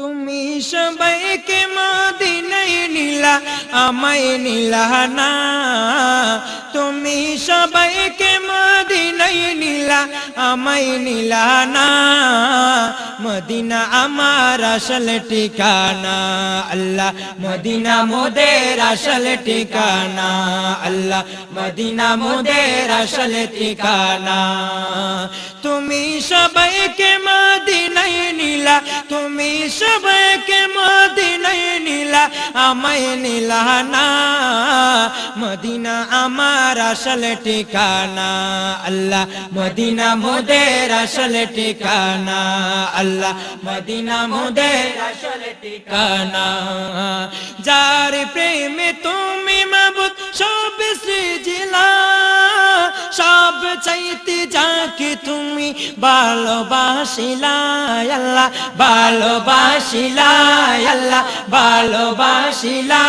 তুমি সবাইকে মদিনায় নিলা আমায় নিলা না তুমি সবাইকে মদিনায় নিলা আমায় নিলা না মদিনা আমার আসল ঠিকানা আল্লাহ মদিনা মোদের আসল ঠিকানা আল্লাহ মদিনা মোদের আসল ঠিকানা তুমি সবাইকে মদিনায় নিলা তুমি সবাইকে মদিনায় নিলা আমায় নিলা না মদিনা আমার আসল ঠিকানা আল্লাহ মদিনা মোদের আসল ঠিকানা আল্লাহ মদিনা মোদের আসল ঠিকানা যার প্রেমে তুমি মাবুদ সব সৃজিলা সব চাইতে যাকে তুমি ভালোবাসিলা আল্লাহ ভালোবাসিলা আল্লাহ ভালোবাসিলা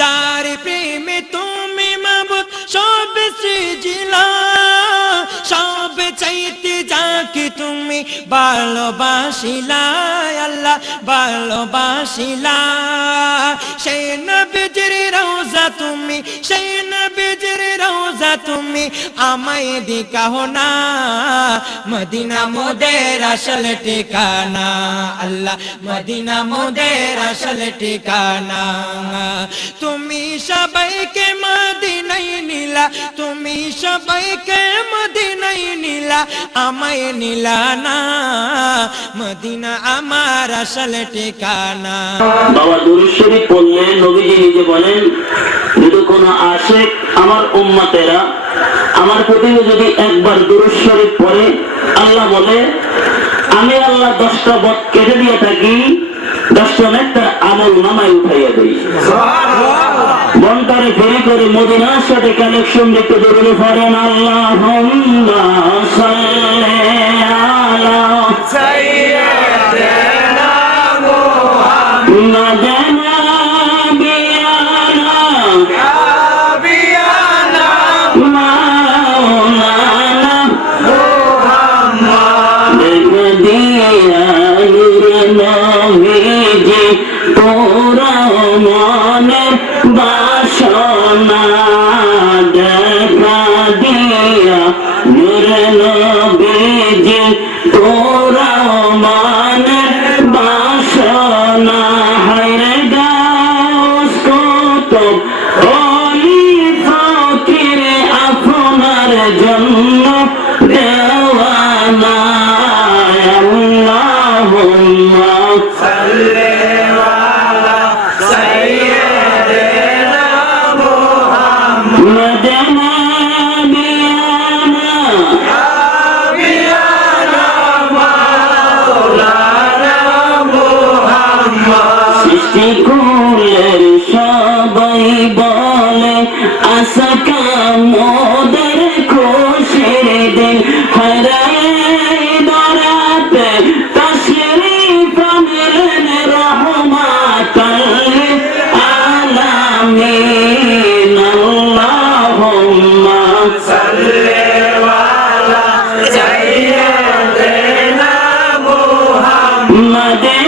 যার প্রেমে তুমি মাবুদ সব সৃজিলা সব চাইতে যাকে তুমি ভালোবাসিলা আল্লাহ ভালোবাসিলা সেই নবীর রওজা তুমি সেই নবীর রওজা তুমি আমায় দেখাও না মদিনা মোদের আসল ঠিকানা আল্লাহ মদিনা মোদের আসল ঠিকানা তুমি সবাইকে মদিনায় নিলা তুমি সবাইকে মদিনায় নিলা আমায় নিলা না মদিনা আমার আসল ঠিকানা বাবা দুরূদ শরীফ পড়লে নবীজি নিজে বলেন যদি কোনো আশিক আমার উম্মতেরা আমার প্রতি যদি একবার দুরূদ শরীফ পড়ে আল্লাহ বলে আমি আল্লাহ 10টা বদ কেটে দিয়ে থাকি 10টা নেককার আমল নামায় উঠাইয়া দেই বন্টারে ফেরি করে মদিনার সাথে কানেকশন দেখতে দরুদ পড়েন আল্লাহুম্মা সাল্লি আলা সাইয়্যিদিনা মুহাম্মাদ তোরা মনের বাসনা দেখা দিয়া নূরে নবীজি তোরা মনের বাসনা হায়রে গাওস কত ওলি ফকির আপনার জন্য দেওয়ানা আল্লাহুম্মা সাল্লি কুলের সবাই বলে আশা কামদের খুশির দিন হারাই দরাতে তাশরীফ আনলেন রহমাতাল আলামিন আল্লাহুম্মা সাল্লি আলা সাইয়্যিদিনা মুহাম্মাদিন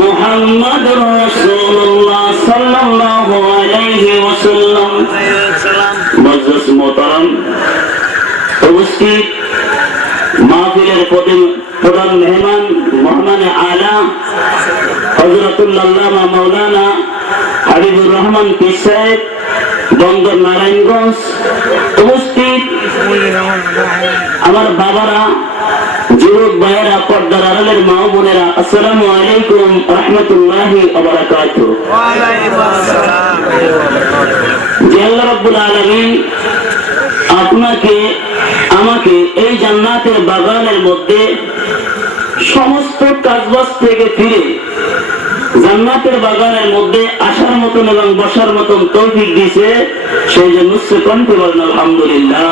মুহাম্মদুর রাসূলুল্লাহ সাল্লাল্লাহু আলাইহি ওয়াসাল্লাম মুআজ্জাজ মোহতারাম, উপস্থিত মাহফিলের প্রধান মেহমান মেহমানে আলা হযরতুল আল্লামা মাওলানা হাবিবুর রহমান পীর সাহেব, বন্দর নারায়ণগঞ্জ, উপস্থিত আমার বাবারা, যুবক ভাইয়েরা, পর্দার আড়ালের মা ও বোনেরা, আসসালামু আলাইকুম রাহমাতুল্লাহি ওয়া বারাকাতুহু। যে আল্লাহ রাব্বুল আলামিন আপনাকে আমাকে এই জান্নাতের বাগানের মধ্যে সমস্ত কাজবাজ থেকে ফিরে জান্নাতের বাগানের মধ্যে আসার মতন এবং বসার মতন তৌফিক দিয়েছে, সেই জন্য উচ্চ কণ্ঠে বলেন আলহামদুলিল্লাহ।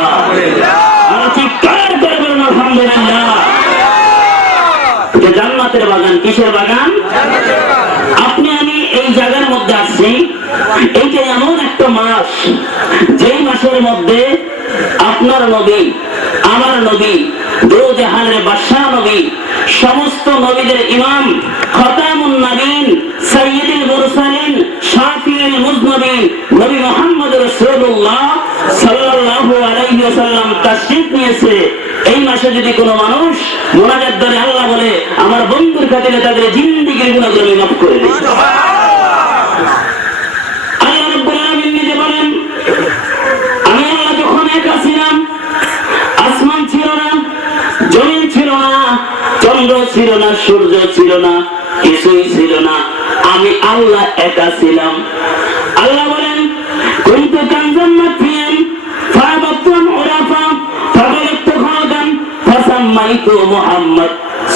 আর চিৎকার করে বলেন আলহামদুলিল্লাহ। জান্নাতের বাগান কিসের বাগান? আপনি আমি এই জায়গার মধ্যে আসছি, এইটা এমন একটা মাস, যেই মাসের মধ্যে আপনার নবী, আমার নবী, দো জাহানের বাদশাহ নবী, সমস্ত নবীদের ইমাম, খতামুন নবীন, সাইয়্যিদুল মুরসালিন, শাফিউল মুযনিবিন, নবী মুহাম্মদ রাসূলুল্লাহ সাল্লাল্লাহু আলাইহি ওয়াসাল্লাম তাশরীফ নিয়েছে। এই মাসে যদি কোনো মানুষ মুনাজাত করে আল্লাহ বলে, আমার বন্ধুর খাতিরে তাদের জিন্দেগির গুনাহগুলো আমি মাফ করে দিই। আল্লাহ রাব্বুল আলামিন নিজে বলেন, আমি আল্লাহ যখন একা ছিলাম, আসমান ছিল না, জমিন ছিল না, চন্দ্র ছিল না, সূর্য ছিল না, কিছুই ছিল না, আমি আল্লাহ একা ছিলাম। আল্লাহ বলেন, কুনতু কানজাম মাফিয়ান ফাবাতুন উরাফা ফাবালাতু খাদান ফাসাম্মাইতু মুহাম্মদ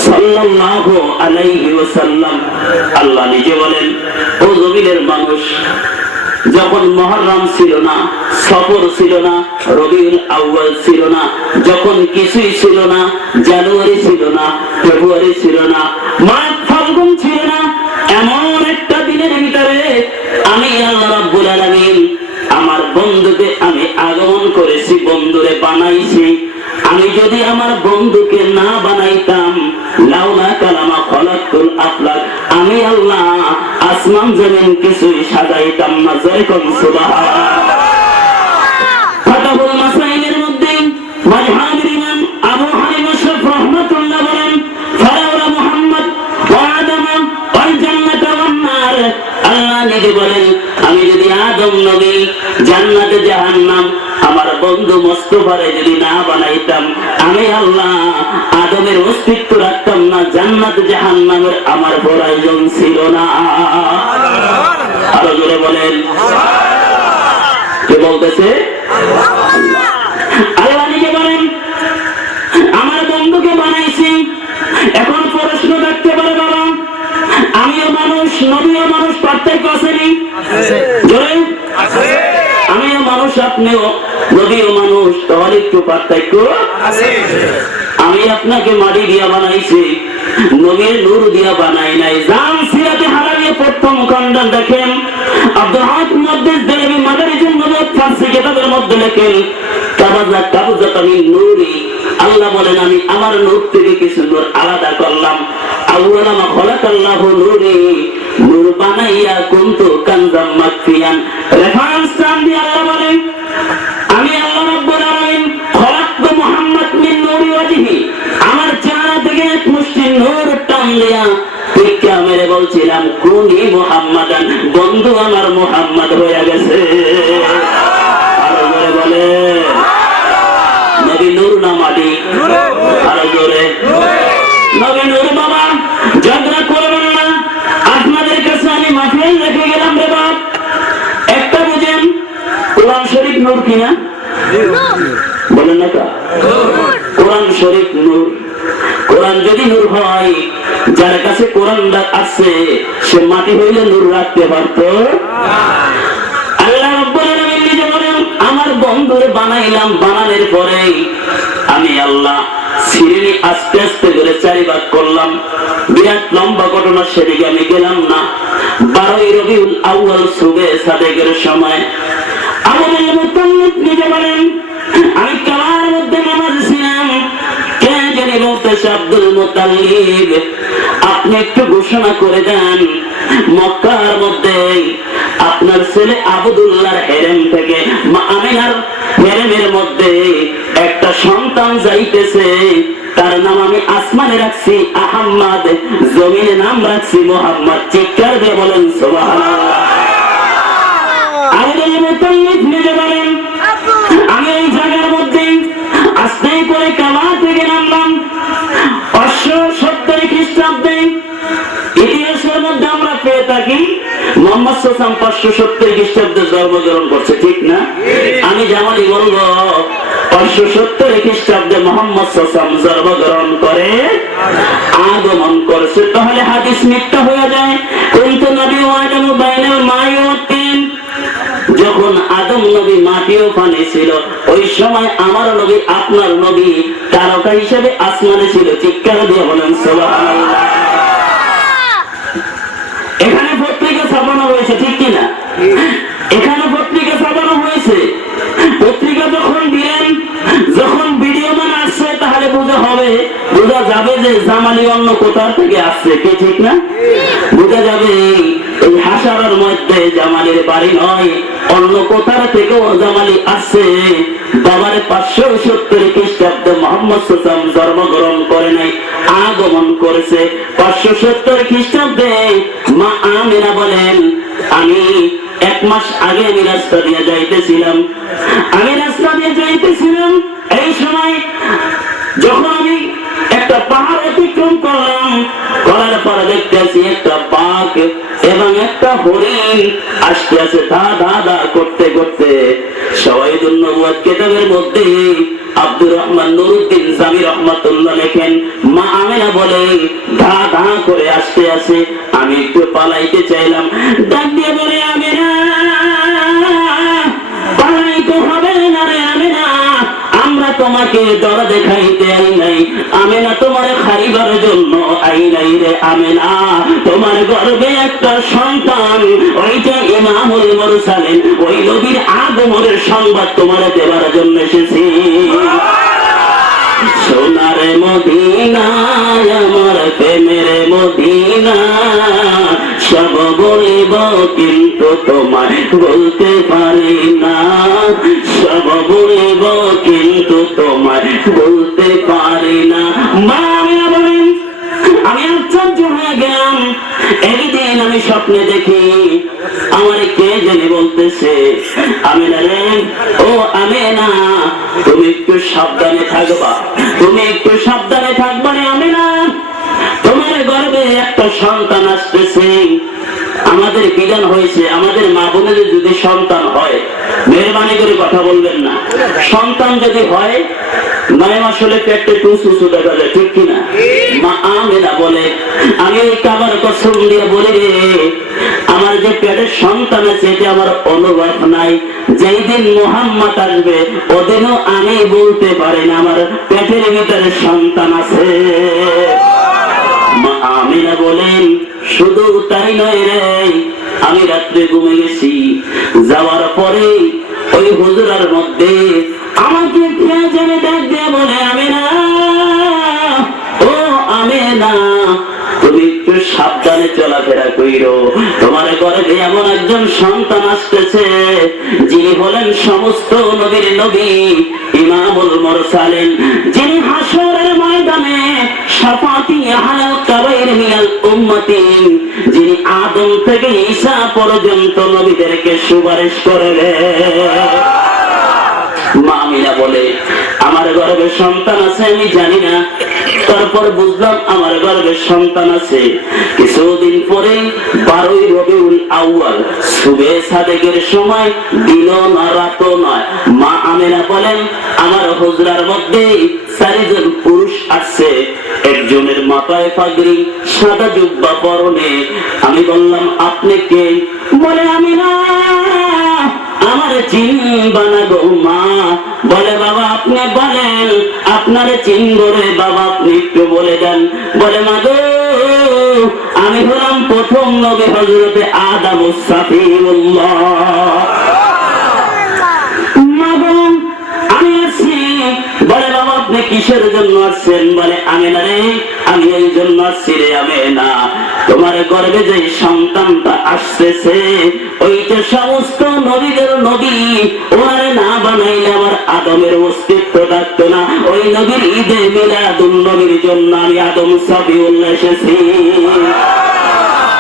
সাল্লাল্লাহু আলাইহি ওয়াসাল্লাম। আল্লাহ নিজে বলেন, ও জমিনের মানুষ, যখন মুহররম ছিল না, সফর ছিল না, রবিউল আউয়াল ছিল না, যখন কিছুই ছিল না, জানুয়ারি ছিল না, ফেব্রুয়ারি ছিল না, মাঘ ফাল্গুন ছিল না, এমন একটা দিনের ভিতরে আমি আল্লাহ রাব্বুল আলামিন আমার বন্ধুকে আমি আগমন করেছি, বন্ধুরে বানাইছি। আমি যদি আমার বন্ধুকে না বানাইতাম, লাউলা কালামা খলাকুল আফলাক, আমি আল্লাহ আসমান জমিন কিছুই সাজাইতাম না। যেরকম সুবহানাল্লাহ। ফাতাহুল মাসাইলের মধ্যে মাজহাবুল ইমাম আবু হানিফা শাফ রাহমাতুল্লাহ বলেন, ফারাউলা মুহাম্মদ ওয়া আদম ওয়াল জান্নাত ওয়ান নার। আল্লাহ নিজে বলেন, আমি যদি আদম নবী, জান্নাতে জাহান্নাম, আমার বন্ধু মুস্তাফারে যদি না বানাইতাম, আমি আল্লাহ আদমের অস্তিত্ব রাখতাম না, জান্নাত জাহান্নামের আমার প্রয়োজন ছিল না। আরো জোরে বলেন, কে বলতেছে? আল্লাহ নিজে বলেন, আমার বন্ধুকে বানাইছি। এখন প্রশ্ন থাকতে পারে, বাবা আমিও মানুষ, নবীও মানুষ, পার্থক্য আসেনি? জোরে আমিও মানুষ, আপনিও নবীও মানুষ, তাহলে একটু পার্থক্য আছে। আমি আপনাকে মাটি দিয়া বানাইছি, নবীর নূর দিয়া বানাই নাই। জাম সিরাতে হারামিয়ে প্রথম খণ্ড দেখেন, আব্দুল হক মুহাদ্দিস দেলবি মাদারিজুন নবুওয়াত ফারসি কিতাবের মধ্যে লেখেন, কাবাজা কাবজাতা মিন নূরি। আল্লাহ বলেন, আমি আমার নূর থেকে কিছু নূর আলাদা করলাম। আউয়ালা মা খালাকাল্লাহু নূরি, নূর বানাইয়া কুনতু কানজাম মাকফিয়ান। রেফারেন্স টান দিয়ে আল্লাহ বলেন, আমি আল্লাহ রাব্বুল আলামিন খলাকতু মুহাম্মদ মিন নূরি ওয়াজহি, আমার চেহারা থেকে এক মুষ্টি নূর টান দিয়া টিকা মেরে বলছিলাম, কুনি মুহাম্মাদান, বন্ধু আমার মুহাম্মদ হয়ে গেছে। আরো জোরে বলে, নবী নূর না মাটি? আরো জোরে, নবী নূর। বাবা ঝগড়া করবেন না, আপনাদের কাছে আমি মাফিয়াই রেখে গেলাম রে বাপ। একটা বুঝেন, কোরআন শরীফ নূর কিনা? বলেন না কা? কোরআন শরীফ নূর। কোরআন যদি নূর হয়, যার কাছে কোরআন আছে সে মাটি হইলে নূর রাখতে পারত? আল্লাহ রাব্বুল আলামিন নিজে বলেন, আমার বন্ধুরে বানাইলাম, বানানোর পরে আমি আল্লাহ সিঁড়ি আস্তে আস্তে করে 4 ভাগ করলাম। বিরাট লম্বা ঘটনা, সেদিকে আমি গেলাম না। 12ই রবিউল আউয়াল সুবে সাদেকের সময় আবুল মুতাল্লিব নিজে বলেন, আমি কাবার মধ্যে নামাজ ছিলাম। কে জানি বলতেছে, আব্দুল মুতাল্লিব, আপনি একটু ঘোষণা করে দেন মক্কার মধ্যে আপনার ছেলে আবদুল্লাহর হেরেম থেকে মা আমিনার হেরেমের মধ্যে একটা সন্তান যাইতেছে, তার নাম আমি আসমানে রাখছি আহম্মদ, জমিনে নাম রাখছি মোহাম্মদ। চিৎকার দিয়ে বলেন সুবহানাল্লাহ। আবদুল মুতাল্লিব নিজে বলেন, আমি এই জায়গার মধ্যে আস্তে করে কাবা থেকে নামলাম 570 খ্রিস্টাব্দে। ইতিহাসের মধ্যে আমরা পেয়ে থাকি মোহাম্মদ সাল্লাল্লাহু আলাইহি ওয়াসাল্লাম 570 খ্রিস্টাব্দে জন্মগ্রহণ করছে, ঠিক না? আমি জামালি বলবো 570 খ্রিস্টাব্দে মোহাম্মদ সাল্লাল্লাহু আলাইহি ওয়াসাল্লাম জন্মগ্রহণ করে আগমন করেছে, তাহলে হাদিস মিথ্যা হয়ে যায়। কিন্তু নবী আদম বাইনাল মাই ওয়া তিন, যখন আদম নবী মাটি ও পানি ছিল, ওই সময় আমার নবী আপনার নবী তারকা হিসেবে আসমানে ছিল। চিৎকার দিয়ে বলেন সুবহানাল্লাহ। এখানে পত্রিকা ছাপানো হয়েছে, ঠিক কিনা? এখানে পত্রিকা ছাপানো হয়েছে। পত্রিকা যখন দিলেন, যখন ভিডিও মান আসছে, তাহলে বোঝা যাবে যে জামালি অন্য কোথা থেকে আসছে, কি ঠিক না? বোঝা যাবে এই হাসারের মধ্যে জামালির বাড়ি নয়, অন্য কোথার থেকেও জামালি আসছে। বাবার 570 খ্রিস্টাব্দে মোহাম্মদ সাল্লাল্লাহু আলাইহি ওয়াসাল্লাম জন্মগ্রহণ করে নাই, আগমন করেছে 570 খ্রিস্টাব্দে। মা আমিনা বলেন, আমি 1 মাস আগে আমি রাস্তা দিয়ে যাইতেছিলাম, এই সময় যখন আমি একটা পাহাড় অতিক্রম করলাম, করার পর দেখতেছি একটা বাঘ এবং একটা হরিণ আসতে আছে, ধা ধা ধা করতে করতে। শওয়াহিদুন নবুওয়াত কিতাবের মধ্যে আব্দুর রহমান নুরউদ্দিন জামি রাহমাতুল্লাহ লেখেন, মা আমিনা বলে ধা ধা করে আসতে আসে, আমি একটু পালাইতে চাইলাম, ডাক দিয়ে বলে, আমিনা পালাইতে হবে না রে আমিনা, আমরা তোমাকে ডর দেখাইতে আই নাই, আমিনা তোমার খাইবার জন্য আই নাই রে আমিনা, তোমার গর্ভে একটা সন্তান, ওইটা ইমামুল মুরসালিন, ওই নবীর আগমনের সংবাদ তোমার দেওয়ার জন্য এসেছি। সোনার মদিনা আমার প্রেমের মদিনা, সব বলিব কিন্তু তোমায় বলতে পারি না, সব বলিব কিন্তু তোমায় বলতে পারি না। মা আমিনা বলেন, আমি আশ্চর্য হয়ে গেলাম। একদিন আমি স্বপ্নে দেখি আমার কে জানি বলতেছে, আমিনা রে, ও আমিনা, তুমি একটু সাবধানে থাকবা, তুমি একটু সাবধানে থাকবা রে আমিনা, তোমার গর্ভে একটা সন্তান আসতেছে। আমাদের বিধান হয়েছে, আমাদের মা বোনেদের যদি সন্তান হয়, মেহরবানি করে কথা বলবেন না, সন্তান যদি হয় 9 মাস হলে পেটে টুসু দেখা যায়, ঠিক কিনা? মা আমিনা বলে, আমি ওই কাবার কসম দিয়ে বলি রে, আমার যে পেটের সন্তান আছে এটা আমার অনুভব নাই, যেই দিন মুহাম্মদ আসবে ওদিনও আমি বলতে পারি না আমার পেটের ভিতরে সন্তান আছে। মা আমিনা বলেন, শুধু তাই নয় রে, আমি রাত্রে ঘুমে গেছি, যাওয়ার পরে ওই হুজরার মধ্যে আমাকে কে জানে ডাক দিয়ে বলে, আমিনা, ও আমিনা, তুমি একটু সাবধানে চলাফেরা কইরো, তোমার গর্ভে এমন একজন সন্তান আসতেছে যিনি হলেন সমস্ত নবীর নবী, ইমামুল মুরসালিন, যিনি হাসরের ময়দানে শাফাতি আহলাল কাবাইর মিনাল উম্মতি, যিনি আদম থেকে ঈসা পর্যন্ত নবীদেরকে সুপারিশ করবে। মা আমিনা বলে, আমার গর্ভে সন্তান আছে আমি জানি না, তারপর বুঝলাম আমার গর্ভে সন্তান আছে। কিছুদিন পরে 12ই রবিউল আউয়াল সুবে সাদেকের সময়, দিন না রাত নয়, মা আমিনা বলেন, আমার হুজরার মধ্যে 4 জন পুরুষ আসছে, একজনের মাথায় পাগড়ি, সাদা জুব্বা পরনে। আমি বললাম, আপনি কে? বলে, আমিনা, আমার চিনবা না গো মা। বলে, বাবা আপনি বলেন, আপনার চিনব রে বাবা, আপনি একটু বলে দেন। বলে, মা গো, আমি হলাম প্রথম নবী হযরতে আদম সাফিউল্লাহ। মা বলেন, আমি আছি। বলে, বাবা আপনি কি কিসের জন্য আসছেন? বলে আমেনা রে, আমি এই জন্য আসছি রে আমেনা, তোমার গর্ভে যে সন্তানটা আসতেছে ওইটা সমস্ত নবীদের নবী, ওনারে না বানাইলে আমার আদমের অস্তিত্ব থাকতো না। ওই নবীর ঈদে মিলাদুন নবীর জন্য আমি আদম সফিউল্লাহ এসেছি।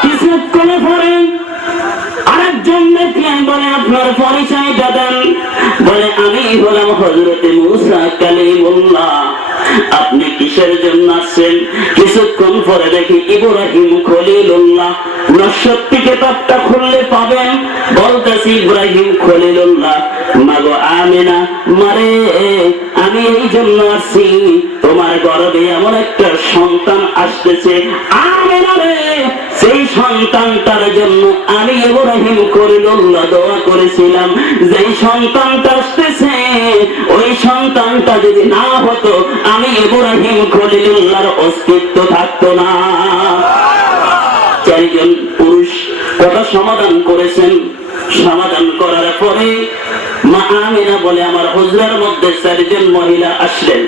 কিছুক্ষণ পরে আরেকজন দেখলেন, বলে আপনার পরিচয়টা দেন। বলে আমি হলাম হযরতে মূসা কালিমুল্লাহ। আপনি কিসের জন্য আসছেন? কিছুক্ষণ পরে দেখি ইব্রাহিম খলিলুল্লাহ। নসত্তি কিতাবটা খুললে পাবেন, বলতেছি ইব্রাহিম খলিলুল্লাহ। মাগো আমিনা, মারে আমি এই জন্য আসছি, তোমার গর্ভে এমন একটা সন্তান আসতেছে আমিনা রে, সেই সন্তানটার জন্য আমি ইব্রাহিম খলিলুল্লাহ দোয়া করেছিলাম, যেই সন্তানটা আসতেছে ওই সন্তানটা যদি না হতো আমি ইব্রাহিম খলিলুল্লাহর অস্তিত্ব থাকতো না। চারজন পুরুষ কথা সমাধান করেছেন। সমাধান করার পরে মা আমিনা বলে আমার হুজরার মধ্যে চারজন মহিলা আসলেন।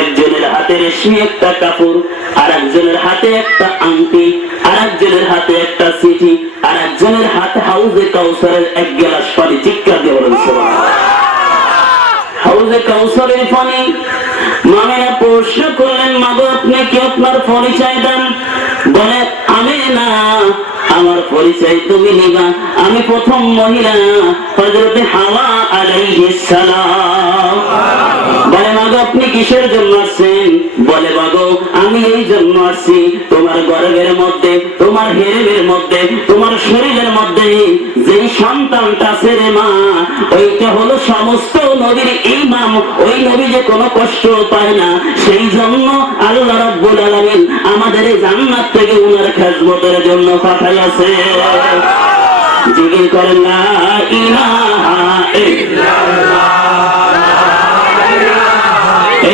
একজনের হাতে রেশমি একটা কাপড়, আর একজনের হাতে একটা আংটি, আর একজনের হাতে একটা চিঠি, আর একজনের হাতে হাউজে কাউসারের এক গ্লাস পানি। চিৎকার দিয়ে বলেন সুবহানাল্লাহ। হাউজে কাউসারের পানি। মামিনা প্রশ্ন করলেন, মাগো আপনি কি আপনার পরিচয় দেন? বলে আমিনা, আমার পরিচয় তুমি নিবা, আমি প্রথম মহিলা হযরতে হাওয়া আলাইহিস সালাম। বলে মাগো আপনি কিসের জন্য আসছেন? বলে মাগো আমি এই জন্য আসছি, তোমার গর্ভের মধ্যে, তোমার হেরেমের মধ্যে, তোমার শরীরের মধ্যে যেই সন্তানটা আছে রে মা, ওইটা হলো সমস্ত নবীর ইমাম। ওই নবী যে কোনো কষ্ট পায় না, সেই জন্য আল্লাহ রাব্বুল আলামিন আমাদের এই জান্নাত থেকে উনার খেদমতের জন্য পাঠাইছে। জিকির করেন লা ইলাহা ইল্লাল্লাহ,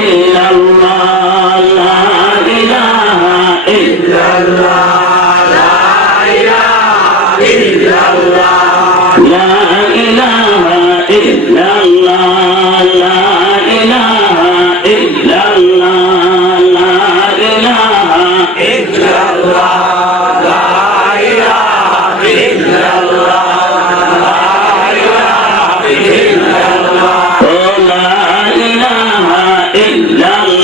ইল্লাল্লাহ, লা ইলাহা ইল্লাল্লাহ, লা ইলাহা ইল্লাল্লাহ, লা ইলাহা ইল্লাল্লাহ, লা ইলাহা ইল্লাল্লাহ, লা ইলাহা ইল্লাল্লাহ, লা ইলাহা ইল্লাল্লাহ, লা ইলাহা ইল্লাল্লাহ, লা ইলাহা ইল্লাল্লাহ,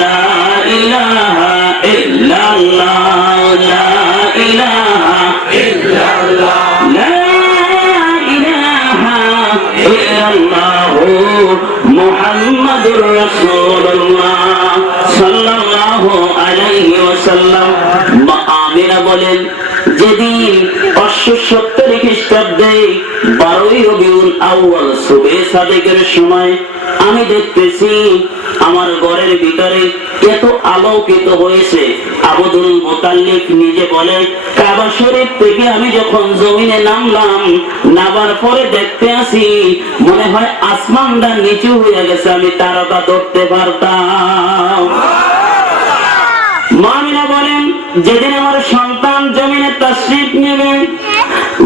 লা ইলাহা ইল্লাল্লাহ, লা ইলাহা ইল্লাল্লাহ, লা ইলাহা ইল্লাল্লাহ, মুহাম্মাদুর রাসূলুল্লাহ সাল্লাল্লাহু আলাইহি ওয়াসাল্লাম। মা আমিনা বলেন, যেদিন 570 খ্রিস্টাব্দে 12ই রবিউল আউয়াল সুবে সাদেকের সময় আমি দেখতেছি আমার ঘরের ভিতরে এত আলোকিত হয়েছে। আব্দুল মুতাল্লিব নিজে বলে, কাবা শরীফ থেকে আমি যখন জমিনে নামলাম, নামার পরে দেখতে আসি মনে হয় আসমানটা নিচু হয়ে গেছে, আমি তারকা ধরতে পারতাম। মামিনা বলেন, যেদিন আমার সন্তান জমিনে তাশরীফ নেবে,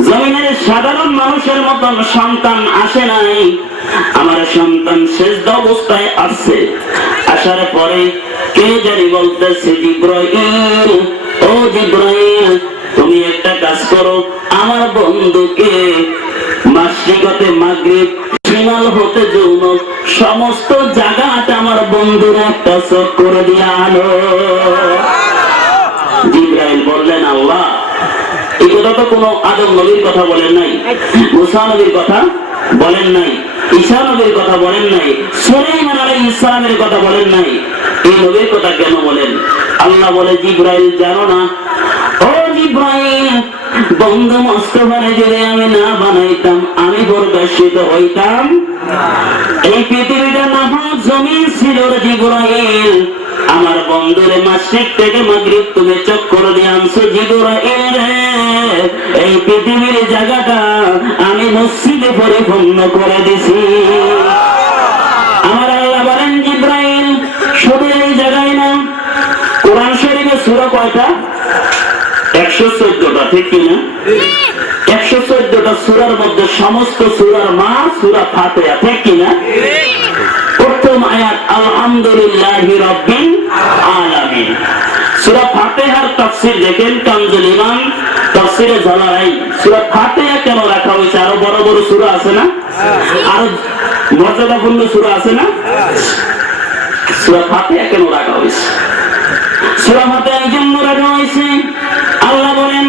জমিনের সাধারণ মানুষের মতন সন্তান আসে নাই, আমার সন্তান সেজদা অবস্থায় আসছে। আসার পরে কে জানি বলতেছে, জিবরাইল, ও জিবরাইল, তুমি একটা কাজ করো, আমার বন্ধুকে মাশরিকতে মাগরিব, শিমাল হতে যৌনক, সমস্ত জায়গাটা আমার বন্ধুর একটা চক্কর দিয়ে আনো। জিবরাইল বললেন, আল্লাহ, এই কথা তো কোনো আদম নবীর কথা বলেন নাই, মুসা নবীর কথা বলেন নাই, ঈসা নবীর কথা বলেন নাই, সুলাইমান আলাইহিস সালামের কথা বলেন নাই, এই নবীর কথা কেন বলেন? আল্লাহ বলে, জিবরাইল জানো না? ও জিবরাইল, বন্ধু মুস্তাফারে যদি আমি না বানাইতাম আমি প্রকাশিত হইতাম? এই পৃথিবীটা নাফাক জমিন ছিল রে জিবরাইল, আমার বন্ধুরে মাশরিক থেকে মাগরিব তুমি চক্কর দিয়ে আনছো জিবরাইল রে, এই পৃথিবীর জায়গাটা আমি মসজিদে পরিপূর্ণ করে দিছি। আমার আল্লাহ বলেন, জিবরাইল শুধু এই জায়গায় না, কোরআন শরীফে সূরা কয়টা? 114টা, ঠিক কিনা? 114টা সূরার মধ্যে সমস্ত সূরার মা সূরা ফাতিহা, ঠিক কিনা? প্রথম আয়াত আলহামদুলিল্লাহ তাফসীর দেখেন, কানজুল ইমান তাফসীরে জালালাইন, সূরা ফাতিহা কেন রাখা হয়েছে? আরো বড় বড় সূরা আছে না, আরো মর্যাদাপূর্ণ সূরা আছে না, সূরা ফাতিহা কেন রাখা হয়েছে? সূরা ফাতিহা এই জন্য রাখা হয়েছে, আল্লাহ বলেন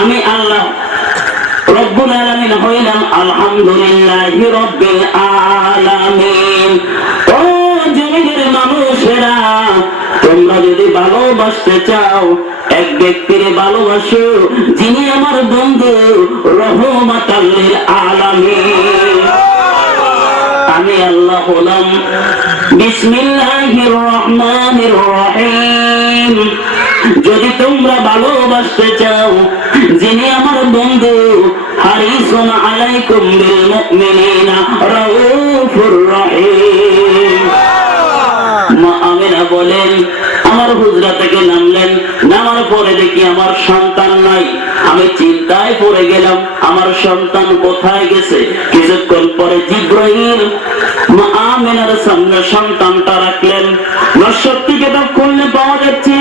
আমি আল্লাহ রব্বুল আলামিন হইলাম আলহামদুলিল্লাহি রাব্বিল আলামিন। ও জমিনের মানুষেরা, তোমরা যদি ভালোবাসতে চাও এক ব্যক্তিকে ভালোবাসো যিনি আমার বন্ধু রহমাতাল লিল আলামিন। আমি আল্লাহ হলাম বিসমিল্লাহির রহমানির রহিম। যদি তোমরা ভালোবাসতে চাও যিনি আমার বন্ধু হারিসুন আলাইকুম বিল মুমিনিনা রাউফুর রহিম। মা আমিনা বলেন আমার হুজরা থেকে নামলেন, নামার পরে দেখি আমার সন্তান নাই। আমি চিন্তায় পড়ে গেলাম আমার সন্তান কোথায় গেছে। কিছুক্ষণ পরে জিবরাইল মা আমিনার সামনে সন্তানটা রাখলেন। নশক্তি কিতাব খুললে পাওয়া যাচ্ছে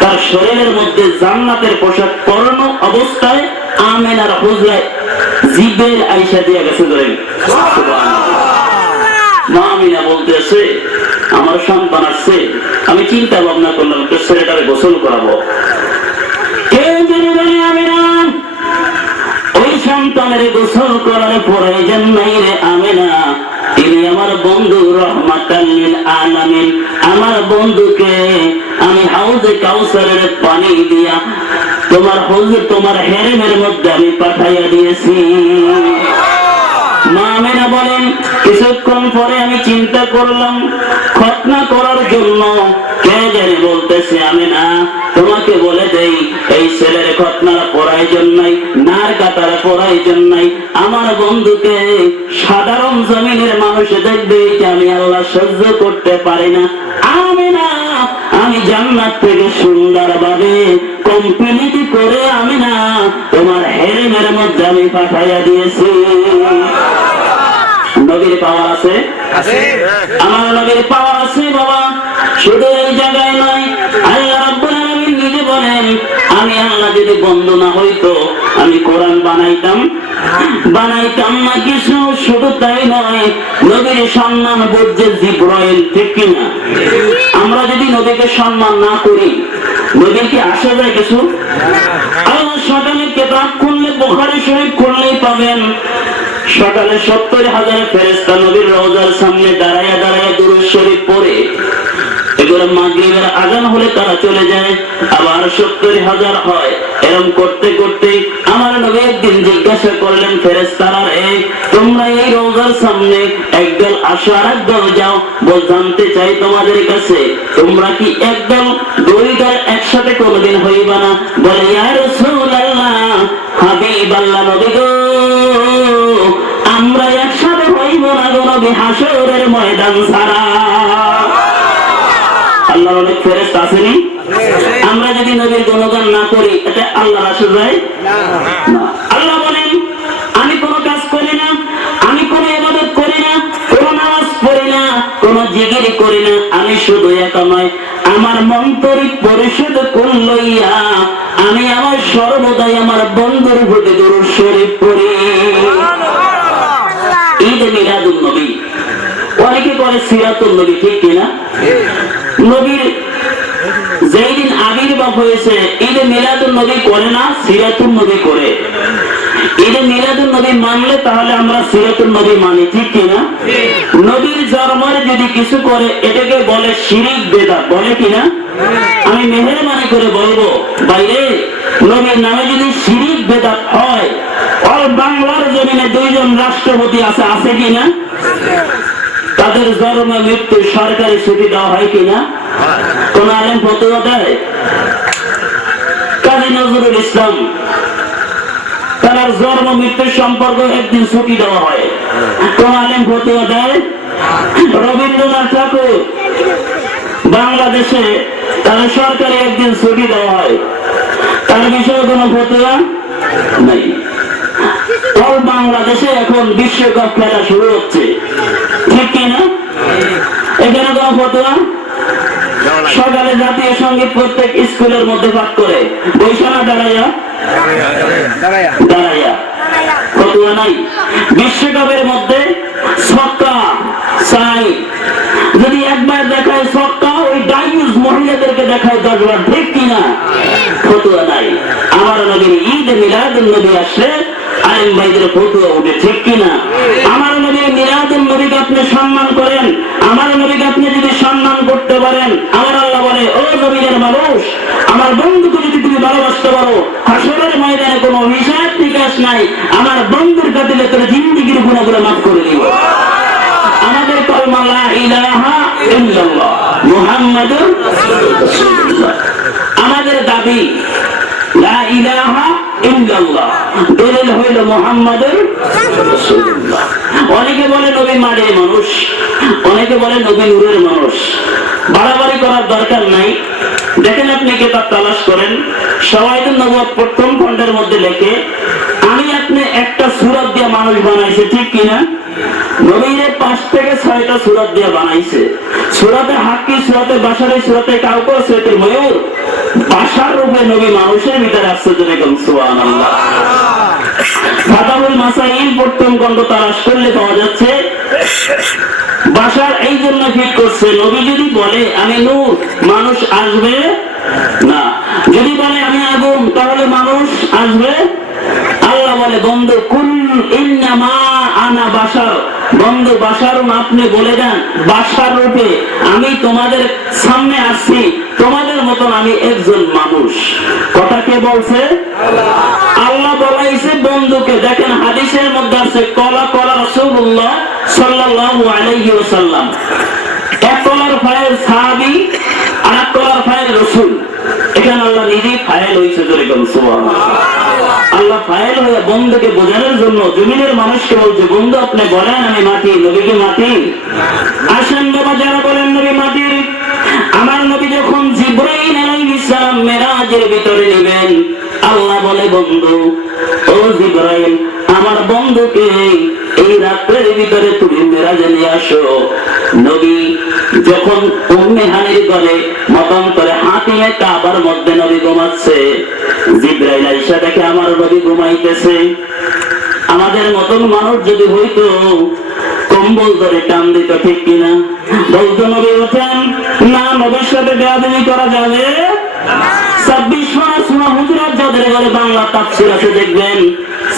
তার শরীরের মধ্যে জান্নাতের পোশাক পরানো অবস্থায় আমিনার হুজরায় জিবরাইল আয়েশা দিয়ে গেছে। মা আমিনা বলতেছে আমার সন্তান আসছে। আমি চিন্তা ভাবনা করলাম ছেলেটারে গোসল করাবো। কেউ যদি বলে আমিনা ওই সন্তানের গোসল করার প্রয়োজন নাই রে আমিনা, তিনি আমার বন্ধু রহমাতাল লিল আলামিন। আমার বন্ধুকে আমি হাউজে কাউসারের পানি দিয়া তোমার হাউজে তোমার হেরেমের মধ্যে আমি পাঠাইয়া দিয়েছি। মা আমিনা বলেন কিছুক্ষণ পরে আমি চিন্তা করলাম খতনা করার জন্য কে জানি বলতেছে আমিনা তোমাকে বলে দেই এই ছেলের খতনার প্রয়োজন নাই, নার কাটার প্রয়োজন নাই। আমার বন্ধুকে সাধারণ জমিনের মানুষ দেখবে আমি আল্লাহ সহ্য করতে পারি না। আমিনা আমি জান্নাত থেকে সুন্দরভাবে কমপ্লিট করে আমিনা তোমার হেরেমের মধ্যে আমি পাঠাইয়া দিয়েছি। নবীর পাওয়ার আছে, আমার নবীর পাওয়ার আছে বাবা। শুধু এই জায়গায় নয়, আল্লাহ রাব্বুল আলামিন নিজে বলেন আমি আল্লাহ যদি বন্ধু না হইতো আমি কোরআন বানাইতাম না কিছু। শুধু তাই নয়, নবীর সম্মান বুঝছে জিবরাইল, ঠিক কিনা? আমরা যদি নবীকে সম্মান না করি নবীর কি আসে যায় কিছু? আল্লাহ সকালে কিতাব খুললে বুখারী শরীফ খুললেই পাবেন সকালে 70,000 ফেরেশতা নবীর রওজার সামনে দাঁড়ায়া দাঁড়ায়া দুরূদ শরীফ পড়ে। এগুলো মাগরিবের আযান হলে তারা চলে যায়, আবার 70,000 হয়। এরকম করতে করতে আমার নবী একদিন জিজ্ঞাসা করলেন ফেরেশতারা, তোমরা এই রওজার সামনে একদল আসো আর একদল যাও, জানতে চাই তোমাদের কাছে তোমরা কি একদল দুই দল একসাথে কোনোদিন হইবা না? বলে ইয়া রাসূলুল্লাহ, হাবিবাল্লাহ নবী গো, আমরা একসাথে হইব না গো নবী হাসরের ময়দান ছাড়া। আল্লাহর অনেক ফেরেশতা আসেনি? আমরা যদি নবীর গুণগান না করি এটা আল্লাহ আসে যায় না। আল্লাহ বলেন আমি কোন কাজ করি না, আমি কোন ইবাদত করি না, কোন নামাজ পড়ি না, কোন জিকির করি না, আমি শুধু একা নয় আমার মন্তরিক পরিষদ কোন লইয়া আমি আমার সর্বদাই আমার বন্ধুর প্রতি দরুদ শরীফ পড়ি। ঈদ মিলাদুন নবী অনেকে করে সিরাতুন নবী, ঠিক কিনা? নবীর যেই দিন আবির্ভাব হয়েছে ঈদে মিলাদুন নবী করে না, সিরাতুন নবী করে। ঈদে মিলাদুন নবী মানলে তাহলে আমরা সিরাতুন নবী মানি, ঠিক কিনা? নবীর জন্মে যদি কিছু করে এটাকে বলে শিরিক বেদাত, বলে কিনা? আমি মেহেরবানি করে বলবো বাইরে নবীর নামে যদি শিরিক বেদাত হয়, অল বাংলার জমিনে 2 জন রাষ্ট্রপতি আছে কিনা? তাদের জন্ম মৃত্যু সরকারি ছুটি দেওয়া হয় কিনা? কোন আলেম ফতোয়া দেয়? কাজী নজরুল ইসলাম তার জন্ম মৃত্যু সম্পর্কে একদিন ছুটি দেওয়া হয়, কোন আলেম ফতোয়া দেয়? রবীন্দ্রনাথ ঠাকুর বাংলাদেশে তার সরকারি একদিন ছুটি দেওয়া হয়, তার বিষয়ে কোন ফতোয়া নাই। বাংলাদেশে এখন বিশ্বকাপ খেলা শুরু হচ্ছে, ঠিক কিনা? এখানে কোন ফতোয়া সকালে জাতীয় সঙ্গীত প্রত্যেক স্কুলের মধ্যে পাঠ করে, বৈশানা দাঁড়াইয়া দাঁড়াইয়া ফতুয়া নাই। বিশ্বকাপের মধ্যে ছক্কা চাই, যদি একবার দেখায় ছক্কা, ওই ডাইউজ মহিলাদেরকে দেখায় 10 বার, ঠিক কিনা? ফতুয়া নাই। আমার নবীর ঈদ মিলাদুন নবী আসলে আইন ভাইদের ফতুয়া উঠে, ঠিক কিনা? আমার নবীর মিলাদুন নবীকে আপনি সম্মান করেন, আমার নবীকে আপনি যদি সম্মান করতে পারেন, আমার আল্লাহ বলে, ও নবীদের মানুষ, আমার বন্ধুকে যদি তুমি ভালোবাসতে পারো, হাসরের ময়দানে কোনো হিসাব নিকাশ নাই, আমার বন্ধুর কাছে তোর জিন্দেগির গুনাহগুলো মাফ করে দিব। আমাদের কলমা লা ইলাহা ইল্লাল্লাহ মুহাম্মাদুর রাসূলুল্লাহ, আমাদের দাবি লা ইলাহা ইল্লাল্লাহ, দলিল হইল মুহাম্মাদুর রাসূলুল্লাহ। অনেকে বলে নবী মাটির মানুষ, অনেকে বলে নবী নূরের মানুষ। বাড়াবাড়ি করার দরকার নাই। দেখেন, আপনি কিতাব তালাশ করেন, শাওয়াহিদুন নবুওয়াত প্রথম খণ্ডের মধ্যে লেখে, আমি আপনি একটা সূরা দিয়ে মানুষ বানাইছে, ঠিক কিনা? নবীরে 5 থেকে 6টা সূরা দিয়ে বানাইছে। সূরাতে হাক্কি, সূরাতে বাশারি, সূরাতে কাউকার, সূরাতে ময়ূর, বাশার রূপে নবী মানুষের ভিতরে আসছে, যেরকম সুবহানাল্লাহ। ফাতাহুল মাসাইল প্রথম খণ্ড তালাশ করলে পাওয়া যাচ্ছে, বাশার এই জন্য ফিট করছে, নবী যদি বলে আমি নূর, মানুষ আসবে না। যদি বলে আমি আগুন, তাহলে মানুষ আসবে। আল্লাহ বলে, বন্ধু কুল ইন্নামা আনা বাশার, বন্ধু বাশারুন, আপনি বলে দেন বাশার রূপে আমি তোমাদের সামনে আসছি, তোমাদের মতন আমি একজন মানুষ। কথা কে বলছে? আল্লাহ বলাইছে বন্ধুকে। দেখেন, হাদিসের মধ্যে আছে কলা কলা রাসূলুল্লাহ সাল্লাল্লাহু আলাইহি ওয়াসাল্লাম। এক কলার ফাইল সাহাবী, আর এক কলার ফাইল রাসূল। এখানে আল্লাহ নিজেই ফাইল হইছে, যেরকম সুবহানাল্লাহ। আল্লাহ ফাইল হয়ে বন্ধুকে বোঝানোর জন্য জমিনের মানুষকে বলছে, বন্ধু আপনি বলেন আমি মাটি, নবীকে মাটি। আসেন বাবা, যারা বলেন নবী মাটির, আমার নবী যখন জিবরাইল আলাইহিস সালাম মেরাজের ভিতরে নেবেন, আল্লাহ বলে, বন্ধু ও জিবরাইল, আমার বন্ধুকে এই রাতের ভিতরে তুমি মেরাজে নিয়ে আসো। নবী যখন উম্মে হানির ঘরে মতান্তরে হাতিমে কাবার মধ্যে নবী ঘুমাচ্ছে, জিবরাইল আইসা দেখে আমার নবী ঘুমাইতেছে। আমাদের মতন মানুষ যদি হইতো কম্বল ধরে টান দিত, ঠিক কিনা? বলতো নবী ওঠেন না, নবীর সাথে বেয়াদবি করা যাবে। 26 পারা সূরা হুজুরাত, যাদের ঘরে বাংলা তাফসীর আছে দেখবেন,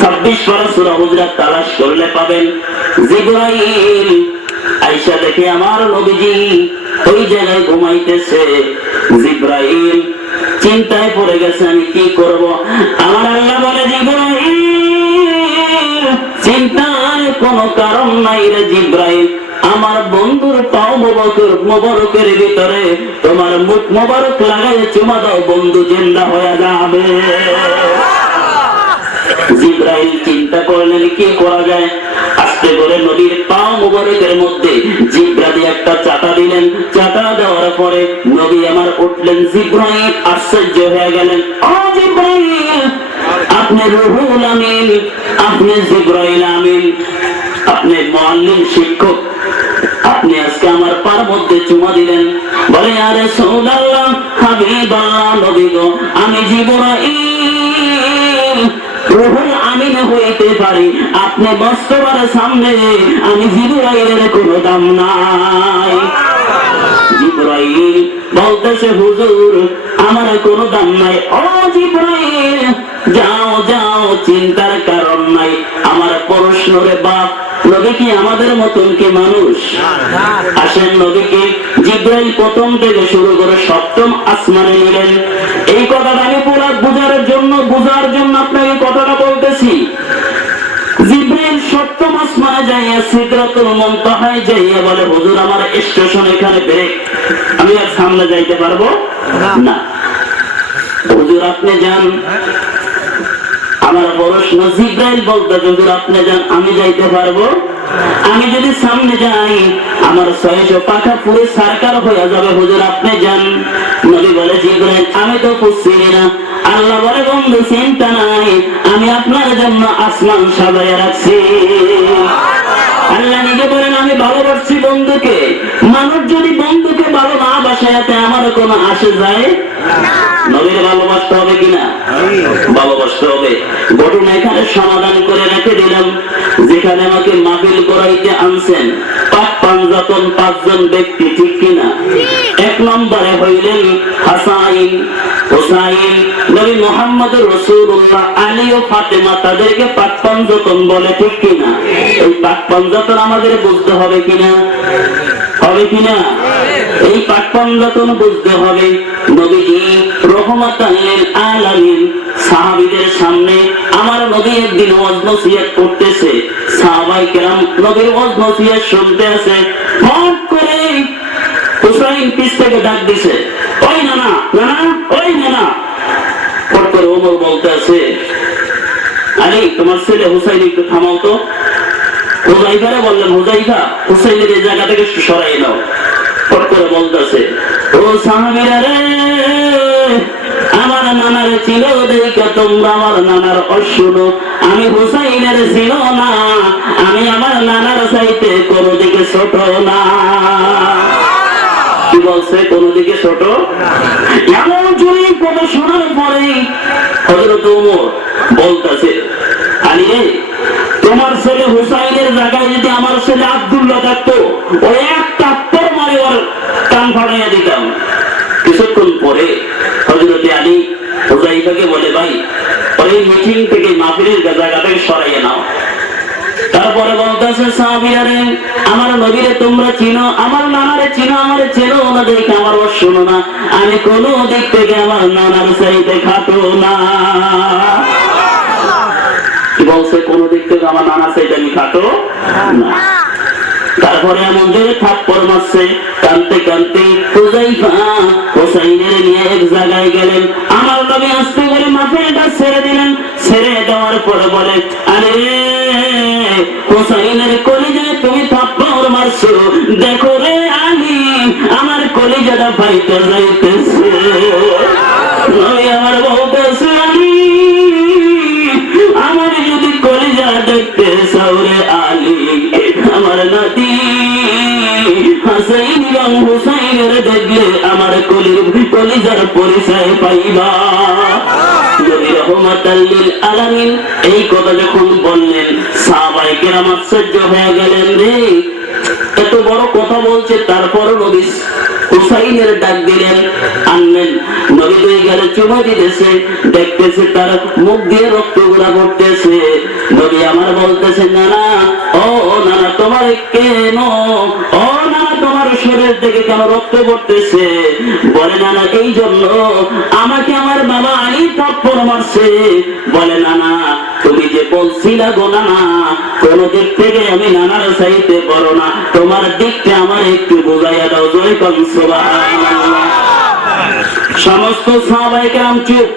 26 পারা সূরা হুজুরাত তালাশ করলে পাবেন। জিবরাইল আইসা দেখে আমার নবীজি ওই জায়গায় ঘুমাইতেছে। জিবরাইল চিন্তায় পড়ে গেছে, আমি কি করব? আমার আল্লাহ বলে, জিবরাইল চিন্তার কোনো কারণ নাই রে জিবরাইল, আমার বন্ধুর পাও মোবারকের ভিতরে তোমার মুখ মোবারক লাগাই চুমা দাও, বন্ধু জিন্দা হয়ে যাবে। জিবরাইল চিন্তা করলেন কি করা যায়। আস্তে করে নবীর পা মোবারকের মধ্যে জিব্রা দিয়ে একটা চাটা দিলেন। চাটা দেওয়ার পরে নবী আমার উঠলেন। জিবরাইল আশ্চর্য হয়ে গেলেন, ও জিবরাইল, আপনি রুহুল আমিন, আপনি জিবরাইল আমিন, আপনি মুআল্লিম শিক্ষক, আপনি আজকে আমার পার মধ্যে চুমা দিলেন। বলে, ইয়া রাসূলুল্লাহ, হাবিবাল্লাহ, নবী গো, আমি জিবরাইল রুহুল আমিন হইতে পারি, আপনি বাস্তবের সামনে আমি জিবরাইলের কোনো দাম নাই। জিবরাইল বলতেছে, হুজুর আমার কোনো দাম নাই। ও জিবরাইল, যাও যাও, চিন্তার কারণ নাই। আমার প্রশ্ন রে বাপ, নবী কি আমাদের মতন কি মানুষ? আসেন, নবীকে জিবরাইল প্রথম থেকে শুরু করে সপ্তম আসমানে নিলেন। এই কথাটা আমি পুরো বুঝার জন্য আপনাকে কথাটা বলতেছি। জিবরাইল সপ্তম আসমানে যাইয়া সিদরাতুল মুনতাহায় যাইয়া বলে, হুজুর আমার স্টেশন এখানে ব্রেক, আমি আর সামনে যাইতে পারবো না। হুজুর আপনি যান। আমার প্রশ্ন, জিবরাইল বলতে, হুজুর আপনি যান, আমি যাইতে পারবো? আমি যদি সামনে যাই আমার 600 পাখা পুরো সার্কার হয়ে যাবে, হুজুর আপনি যান। নবী বলে, জিবরাইল আমি তো বুঝছি না। আল্লাহ বলে, বন্ধু চিন্তা নাই, আমি আপনার জন্য আসমান সাজায় রাখছি। আল্লাহ নিজে বলেন, আমি ভালোবাসছি বন্ধুকে। মানুষ যদি বন্ধুকে ভালো না বাসায় এতে আমার কোনো আসে যায় নবীর ভালোবাসতে হবে কিনা ভালোবাসতে হবে ঘটনা এখানে সমাধান করে রেখে দিলাম যেখানে আমাকে মাহফিল করাইতে আনছেন পাক পাঞ্জাতন পাঁচজন ব্যক্তি ঠিক কিনা এক নম্বরে হইলেন হাসাইন হুসাইন নবী মুহাম্মদ রাসূলুল্লাহ আলী ও ফাতেমা তাদেরকে পাক পাঞ্জাতন বলে ঠিক কিনা এই পাক পাঞ্জাতন আমাদের বুঝতে হবে কিনা হবে কিনা এই পাক পাঞ্জাতন বুঝতে হবে নবীজি রহমাতাল লিল আলামিন সাহাবীদের সামনে আমার নবী একদিন ওয়াজ নসিহত করতেছে সাহাবায়ে কেরাম নবীর ওয়াজ নসিহত শুনতে আছে হঠাৎ করে হুসাইন পিছ থেকে ডাক দিছে ওই নানা নানা ওই নানা হঠাৎ করে ওমর বলতেছে আলী তোমার ছেলে হুসাইন একটু থামাও তো হুজাইফারে বললেন হুজাইফা হুসাইনের এই জায়গা থেকে সরাই নাও হঠাৎ করে বলতেছে ও সাহাবীরা রে আমার নানার ছিল দেখা তোমরা আমার নানার অশুনো আমি হুসাইনের ছিল না আমি আমার নানার চাইতে কোনো দিকে ছোট না কি বলছে কোন দিকে ছোট এমন জোরে কথা শোনার পরে হযরত ওমর বলতেছে আলী রে তোমার ছেলে হুসাইনের জায়গায় যদি আমার ছেলে আব্দুল্লাহ থাকতো ওই একটা পর মারে ওর কান ফাটাইয়া দিতাম কিছুক্ষণ পরে হযরত আলী হুজাইফাকে বলে ভাই ওই মিটিং থেকে মাহফিলের জায়গা থেকে সরাইয়া নাও তারপরে বলতেছে সাহাবীরা রে আমার নবীরে তোমরা চিনো আমার নানারে চিনো আমারে চেনো না দেখে আমার শোনো না আমি কোন দিক থেকে আমার নানার চাইতে খাটো না কি বলছে কোন দিক থেকে আমার নানার চাইতে আমি খাটো না তারপরে এমন জোরে থাপ্পড় মারছে কানতে কানতে হুজাইফা হুসাইনের নিয়ে এক জায়গায় গেলেন আমার নবী আস্তে করে মাথাটা ছেড়ে দিলেন ছেড়ে দেওয়ার পরে বলে আরে হুসাইনের কলিজায় তুমি থাপ্পড় মারছো দেখো রে আলী আমার কলিজাটা ফাইটে যাইতেছে নবী আমার বলতেছে আলী আমার যদি কলিজা দেখতে চাও রে আলী আমার নাতি হাসাইন এবং হুসাইনের দেখলে আমার কলিজার পরিচয় পাইবা নবী রহমাতাল লিল আলামিন এই কথা যখন বললেন সাহাবায়ে কেরাম আশ্চর্য হয়ে গেলেন রে এত বড় কথা বলছে তারপরও নবী হুসাইনের ডাক দিলেন আনলেন নবী দুই গালে চুমা দিতেছে দেখতেছে তার মুখ দিয়ে রক্তগুলা পড়তেছে নবী আমার বলতেছে নানা ও নানা তোমার কেন ও নানা তোমার শরীর থেকে কেন রক্ত পড়তেছে বলে নানা এই জন্য আমাকে আমার বাবা আলী থাপ্পড় মারছে বলে নানা তুমি যে বলছিলা গো নানা কোন দিক থেকে আমি নানার চাইতে বড় না তোমার দিকটা আমার একটু বোঝাইয়া দাও জয় কোন সুবহানাল্লাহ সমস্ত সাহাবায়ে কেরাম চুপ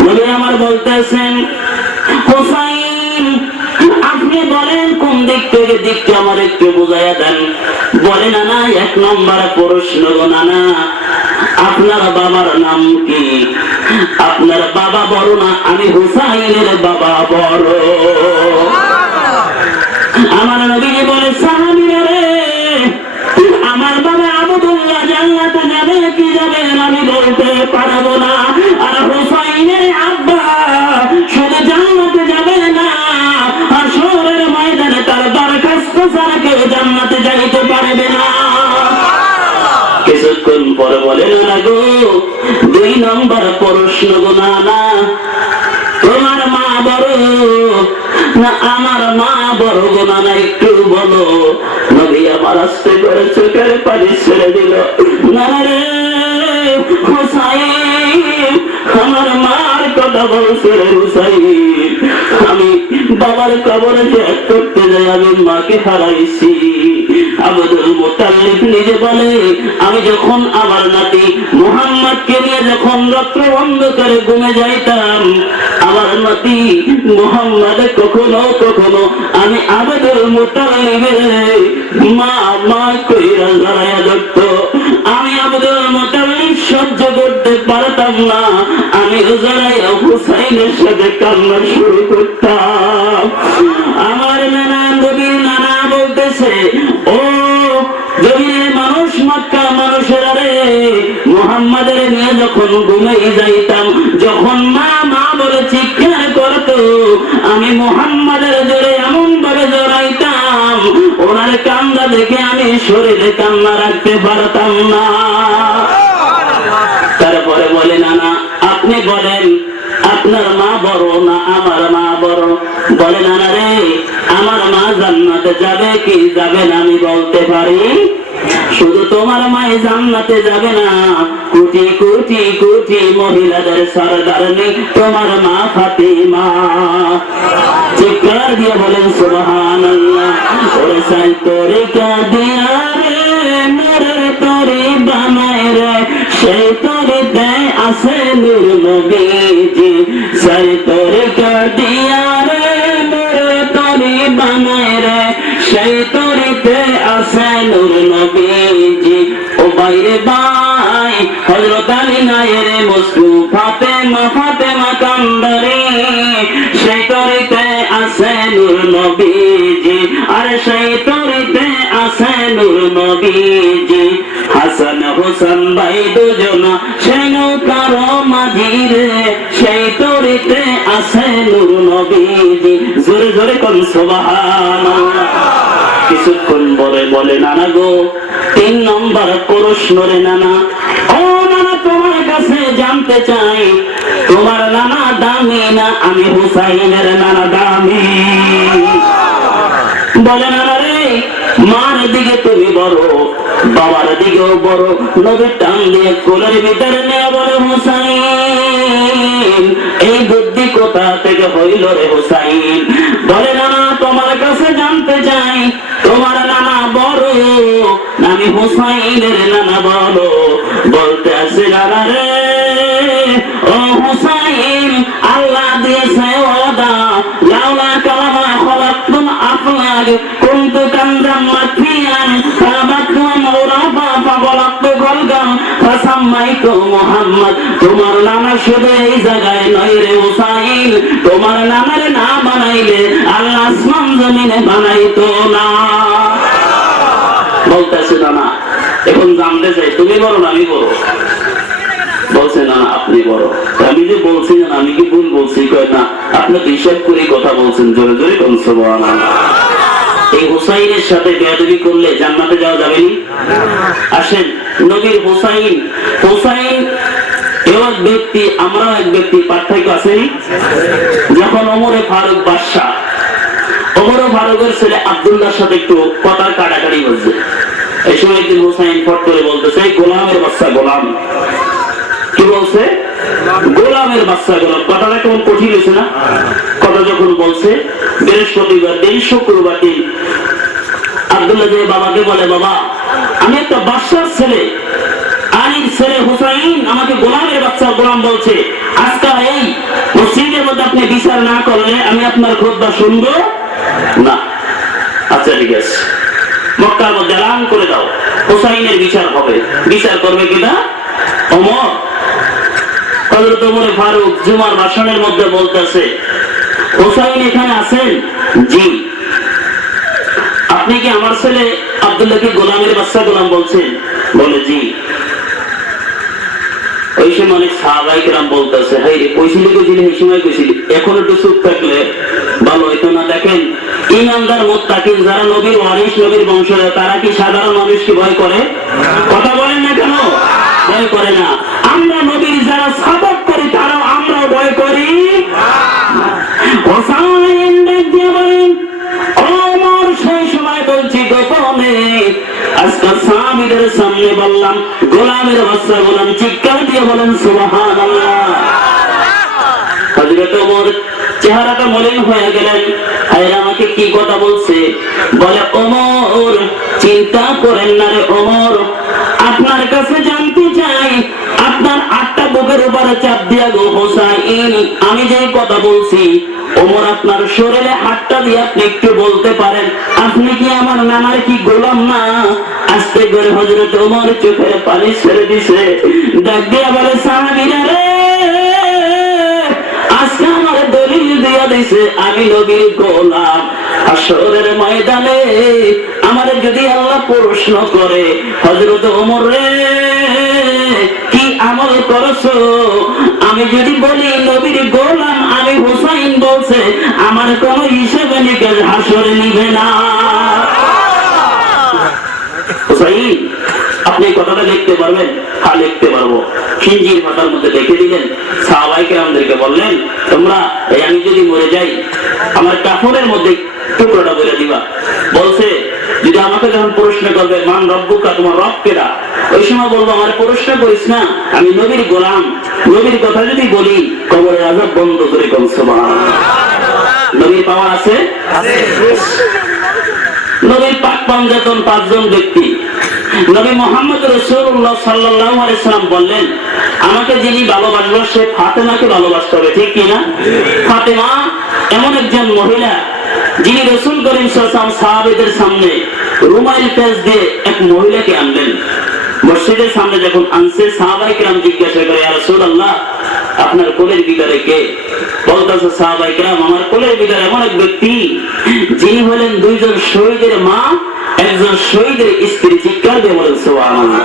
নবী আমার বলতেছেন হুসাইন আপনি বলেন কোন দিক থেকে দিকটা আমার একটু বোঝাইয়া দেন বলে নানা এক নম্বর প্রশ্ন গো নানা আপনার বাবার নাম কি আপনার বাবা বড় না আমি হুসাইনের বাবা বড় আমার নবী বলে সাহাবীরা রে আমার বাবা আব্দুল্লাহ জান্নাতে যাবে কি যাবে আমি বলতে পারবো না আর হুসাইনের আব্বা শুধু জান্নাতে যাবে না আর শহরের ময়দানে তার দরখাস্ত ছাড়া কেউ জান্নাতে যাইতে পারবে না কিছুক্ষণ পরে বলে না গো দুই নম্বর প্রশ্ন গো নানা তোমার মা বড় না আমার মা বড় গো নানা একটু বলো নবী আমার আস্তে করে চোখের পানি ছেড়ে দিল নানা রে হুসাইন আমার মার কথা বলছে হুসাইন আমি বাবার কবরে ত্যাগ করতে যাই আমি মাকে হারাইছি আব্দুল মুত্তালিব নিজে বলে আমি যখন আমার নাতি মুহাম্মদকে নিয়ে যখন রাত্র অন্ধকারে ঘুমে যাইতাম আমার নাতি মুহাম্মদ কখনো কখনো আমি আব্দুল মুত্তালিবের মা মা কইরা জড়াইয়া ধরতো আমি আব্দুল মুত্তালিব সহ্য করতে পারতাম না আমি জড়াইয়া হুসাইনের সাথে কান্না শুরু করতাম আমার নানা নবীর নানা বলতেছে ও জমিনের মানুষ মক্কা মানুষেরা রে আমাদের নিয়ে যখন ঘুমিয়ে যাইতাম, যখন মা মা বলে চিৎকার করতো, আমি মুহাম্মাদের জোরে এমন ভাবে জড়াইতাম, ওনার কান্না দেখে আমি শরীরে কান্না রাখতে পারতাম না। তারপরে বলে নানা আপনি বলেন আপনার মা বড় না আমার মা বড়? বলে নানা রে, আমার মা জান্নাতে যাবে কি যাবে না আমি বলতে পারি, শুধু তোমার মায়ে জান্নাতে যাবে না, কোটি কোটি কোটি মহিলাদের সরদারনি তোমার মা ফাতিমা। চিৎকার দিয়ে বলেন সুবহানাল্লাহ। ওরে সাই তোরে কাদিয়া রে, নরের তোরে বানায় রে, সেই তোরেতে আছে নূর নবীজি, সাই তোরে কাদিয়া রে, নরের তোরে বানায় রে, সেই তোরেতে আছে নূর নবীজি। ও বাইরে ভাই হযরত আলী নায়ের মুসলু ফাতেমা ফাতেমা কান্দারে, সেই তোরেতে আছে নূর নবীজি, আর সেই তোরেতে আছে নূর নবীজি। হাসান হোসেন ভাই দুজনা সেই নৌকার মাঝি রে, সেই তোরেতে আছে নূর নবীজি। জোরে জোরে কোন সুবহানাল্লাহ। কিছুক্ষণ পরে বলে নানা গো, 3 নম্বর প্রশ্ন রে নানা। ও নানা তোমার কাছে জানতে চাই, তোমার নানা দামি না আমি হুসাইনের নানা দামি? বলে নানা রে, মার দিকে তুমি বড়, বাবার দিকেও বড়, নবীর টান দিয়ে কোলের ভিতরে নিয়ে বলে হুসাইন, এই বুদ্ধি কোথা থেকে হইল রে হুসাইন? বলে নানা তোমার কাছে জানতে চাই, তোমার নানা বড় না আমি হুসাইনের নানা বড়? বলতে আসে নানা রে, ও হুসাইন আল্লাহ দিয়েছে ওয়াদা, লাউলা কালামা খলাকতুল আফলাক কুনতু কানজাম মাকিয়ান ফাবাতু মুরাফা ফাগলাতু গলগাম ফাসাম্মাইতু মুহাম্মদ। তোমার নানা শুধু এই জায়গায় নয় রে হুসাইন, তোমার নানার না বানাইলে আল্লাহ আসমান জমিনে বানাইতো না। বলতেছে নানা এখন জানতে চাই তুমি বড় না আমি বড়? বলছে না আপনি বড়। আমি যে বলছি না আমি কি ভুল বলছি? কয় না, আপনি হিসাব করে কথা বলছেন। জোরে জোরে কোন সুবহানাল্লাহ। এই হুসাইনের সাথে বেয়াদবি করলে জান্নাতে যাওয়া যাবে না। আসেন নবীর হুসাইন, হুসাইন এক ব্যক্তি আমরা এক ব্যক্তি, পার্থক্য আছে। যখন ওমরে ফারুক বাদশা, ওমরে ফারুকের ছেলে আব্দুল্লাহর সাথে একটু কথার কাটাকাটি হচ্ছে, এই সময় একদিন হুসাইন ফট করে বলতেছে গোলামের বাচ্চা গোলাম। কি বলছে? গোলামের বাচ্চা গোলাম। কথাটা কেমন কঠিন হয়েছে না? কথা যখন বলছে বৃহস্পতিবার দিন শুক্রবার দিন আব্দুল্লাহ যে বাবাকে বলে, বাবা আমি একটা বাদশার ছেলে, আলীর ছেলে হুসাইন আমাকে গোলামের বাচ্চা গোলাম বলছে, আজকাল এই মসজিদের মধ্যে আপনি বিচার না করলে আমি আপনার খুতবা শুনবো না। আচ্ছা ঠিক আছে, মক্কার মধ্যে এলান করে দাও হুসাইনের বিচার হবে। বিচার করবে কিনা? ওমর। হযরত ওমর ফারুক জুমার ভাষণের মধ্যে বলতেছে, হুসাইন এখানে আছেন? জি। আপনি কি আমার ছেলে আব্দুল্লাহকে গোলামের বাচ্চা গোলাম বলছেন? বলে জি। ওই সময় অনেক সাহাবায়ে কেরাম বলতেছে, হাই রে কইছিলি কইছিলি এই সময় কইছিলি, এখন একটু চুপ থাকলে ভালো হইতো না। দেখেন ইমানদার মুত্তাকিন যারা নবীর ওয়ারিস, নবীর বংশধর, তারা কি সাধারণ মানুষকে ভয় করে? কথা বলেন না কেন? ভয় করে না। আমরা নবীর যারা সাদত করি তারাও আমরাও ভয় করি। হুসাইন দেখতে বলেন, ওমর সেই সময় বলছি গোপনে, আজকে সাহাবীদের সামনে বললাম গোলামের বাচ্চা গোলাম। চিৎকার দিয়ে বলেন সুবহানাল্লাহ। হযরত ওমর চেহারাটা মলিন হয়ে গেলেন, আরে আমাকে কি কথা বলছে? বলে ওমর চিন্তা করেন না রে ওমর, আপনার কাছে জানতে চাই, আপনার 8টা বুকের উপরে চাপ দিয়া গো হুসাইন আমি যে কথা বলছি, ওমর আপনার শরীরে হাতটা দিয়ে আপনি একটু বলতে পারেন, আপনি কি আমার নানার কি গোলাম না? আস্তে করে হযরত ওমর চোখের পানি ছেড়ে দিছে, ডাক দিয়া বলে, সাহাবীরা রে, আজকে আমার দলিল দিয়া দিছে আমি নবীর গোলাম। হাশরের ময়দানে আমারে যদি আল্লাহ প্রশ্ন করে, হযরত ওমর রে কি আমল করেছো? আমি যদি বলি নবীর গোলাম আমি হুসাইন বলছে, আমার কোনো হিসেবে নিকাশ হাসরে নিবে না। হুসাইন, আপনি কথাটা লিখতে পারবেন? হ্যাঁ, লিখতে পারবো। খিঞ্জির মাথার মধ্যে লিখে দিলেন। সাহাবায়ে কেরামদেরকে বললেন, তোমরা আমি যদি মরে যাই আমার কাফনের মধ্যে টুকরোটা বলে দিবা। বলছে, যদি আমাকে যখন প্রশ্ন করবে মান রব্বুকা, তোমার রব কেডা, ওই সময় বলবো আমার প্রশ্ন করিস না, আমি নবীর গোলাম। নবীর কথা যদি বলি কবরের আযাব বন্ধ করে কোন সুবহানাল্লাহ। নবীর পাওয়ার আছে। নবীর পাক পাঞ্জাতন 5 জন ব্যক্তি। নবী মুহাম্মদ রাসূলুল্লাহ সাল্লাল্লাহু আলাইহি সাল্লাম বললেন, আমাকে যিনি ভালোবাসবে সে ফাতেমাকে ভালোবাসতে হবে, ঠিক কি না? ফাতেমা এমন একজন মহিলা যিনি রাসূল করিম সাল্লাল্লাহু আলাইহি ওয়াসাল্লাম সাহাবীদের সামনে রুমাইল পেঁচ দিয়ে এক মহিলাকে আনলেন। মসজিদের সামনে যখন আনছে, সাহাবায়ে কেরাম জিজ্ঞাসা করে, ইয়া রাসূলুল্লাহ, আপনার কোলের ভিতরে কে? বলতেছে সাহাবায়ে কেরাম, আমার কোলের ভিতরে এমন এক ব্যক্তি যিনি হলেন 2 জন শহীদের মা, একজন শহীদের স্ত্রী। চিৎকার দিয়ে বলেন সুবহানাল্লাহ।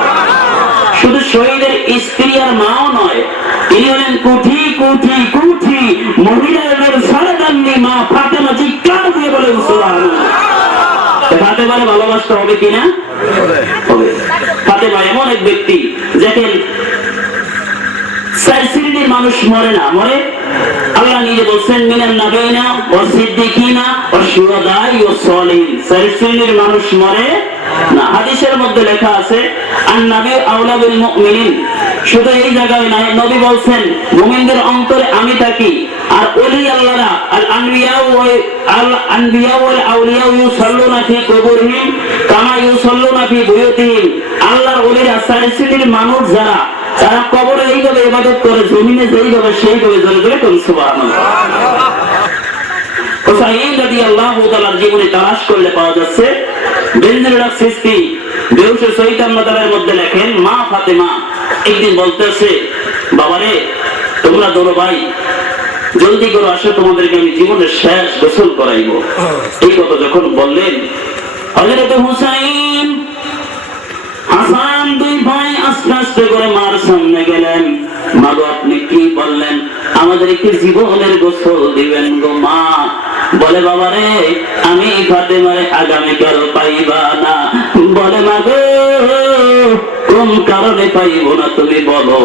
শুধু শহীদের স্ত্রী আর মাও নয়, তিনি হলেন কোটি কোটি কোটি মহিলাদের সারাদান্নি মা ফাতেমা। চিৎকার দিয়ে বলেন সুবহানাল্লাহ। ফাতেমার ভালোবাসতে হবে কিনা? হবে। ফাতেমা এমন এক ব্যক্তি, দেখেন 4 শ্রেণীর মানুষ মরে না, মরে। আল্লাহ নিজে বলছেন, মিনান নাবিয়িনা ওয়াস সিদ্দিকিনা ওয়াশ শুহাদাই ওয়াস সালিহিন। 4 শ্রেণীর মানুষ মরে না। হাদিসের মধ্যে লেখা আছে, আন নবী আওলা বিল মুমিনিন। শুধু এই জায়গায় নয়, নবী বলছেন মুমিনদের অন্তরে আমি থাকি। আর ওলি আল্লাহরা আল আনবিয়া ওয়াল আউলিয়া ইউসাল্লুনা ফি কুবুরিহিম কামা ইউসাল্লুনা ফি বুয়ুতিহিম। আল্লাহর ওলিরা 4 শ্রেণীর মানুষ যারা, তারা কবরে এইভাবে ইবাদত করে, জমিনে যেইভাবে সেইভাবে জোরে জোরে কোন সুবহানাল্লাহ। হুসাইন রাদিয়াল্লাহু তাআলার জীবনে তালাশ করলে পাওয়া যাচ্ছে। বেনজুলুল সিস্তি বেউসে সৈয়দ মাদারের মধ্যে লেখেন, মা ফাতেমা একদিন বলতেছে, বাবারে তোমরা দোনো ভাই জলদি করে আসো, তোমাদেরকে আমি জীবনের শেষ গোসল করাইবো। এই কথা যখন বললেন, হযরত হুসাইন হাসান 2 ভাই আস্তে আস্তে করে মার সামনে গেলেন। মা গো, আপনি কি বললেন? আমাদেরকে জীবনের গোসল দিবেন গো মা। বলে, বাবা রে, আমি ফাতেমারে আগামীকাল পাইবা না। বলে, মা গো, কোন কারণে পাইব না তুমি বলো।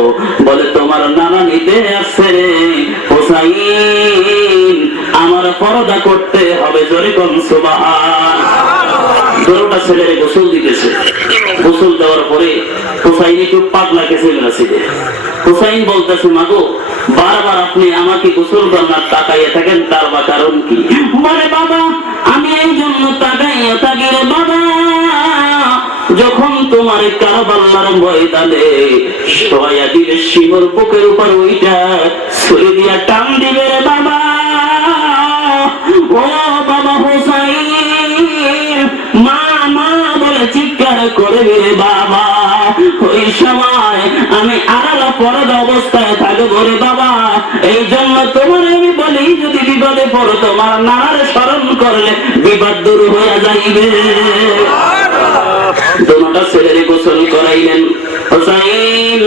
বলে, তোমার নানা নিতে আসছে রে হুসাইন, আমার পরদা করতে হবে। জোরে কোন সুবহানাল্লাহ। দুটোটা ছেলেরে গোসল দিতেছে। গোসল দেওয়ার পরে হুসাইন একটু পাগলা গেছে বেরাসিদে। হুসাইন বলতেছে, মাগো, বারবার আপনি আমাকে গোসল করার তাকাইয়া থাকেন, তার বা কারণ কি? বলে, বাবা, আমি এই জন্য তাকাইয়া থাকি রে বাবা, যখন তোমার কারবালার ময়দানে সহায়া দিবে সিংহর বুকের উপর ওইটা ছুরি দিয়া টান দিবে রে বাবা। ও বাবা হুসাইন, মা মা বলে চিৎকার করবে রে বাবা। ওই সময় আমি আড়ালা পরদা অবস্থায় থাকবো রে বাবা। এই জন্য তোমার আমি বলি, যদি বিপদে পড়ো তোমার নানার স্মরণ করলে বিপদ দূর হয়ে যাইবে। দুটা ছেলেরে গোসল করাইলেন। হুসাইন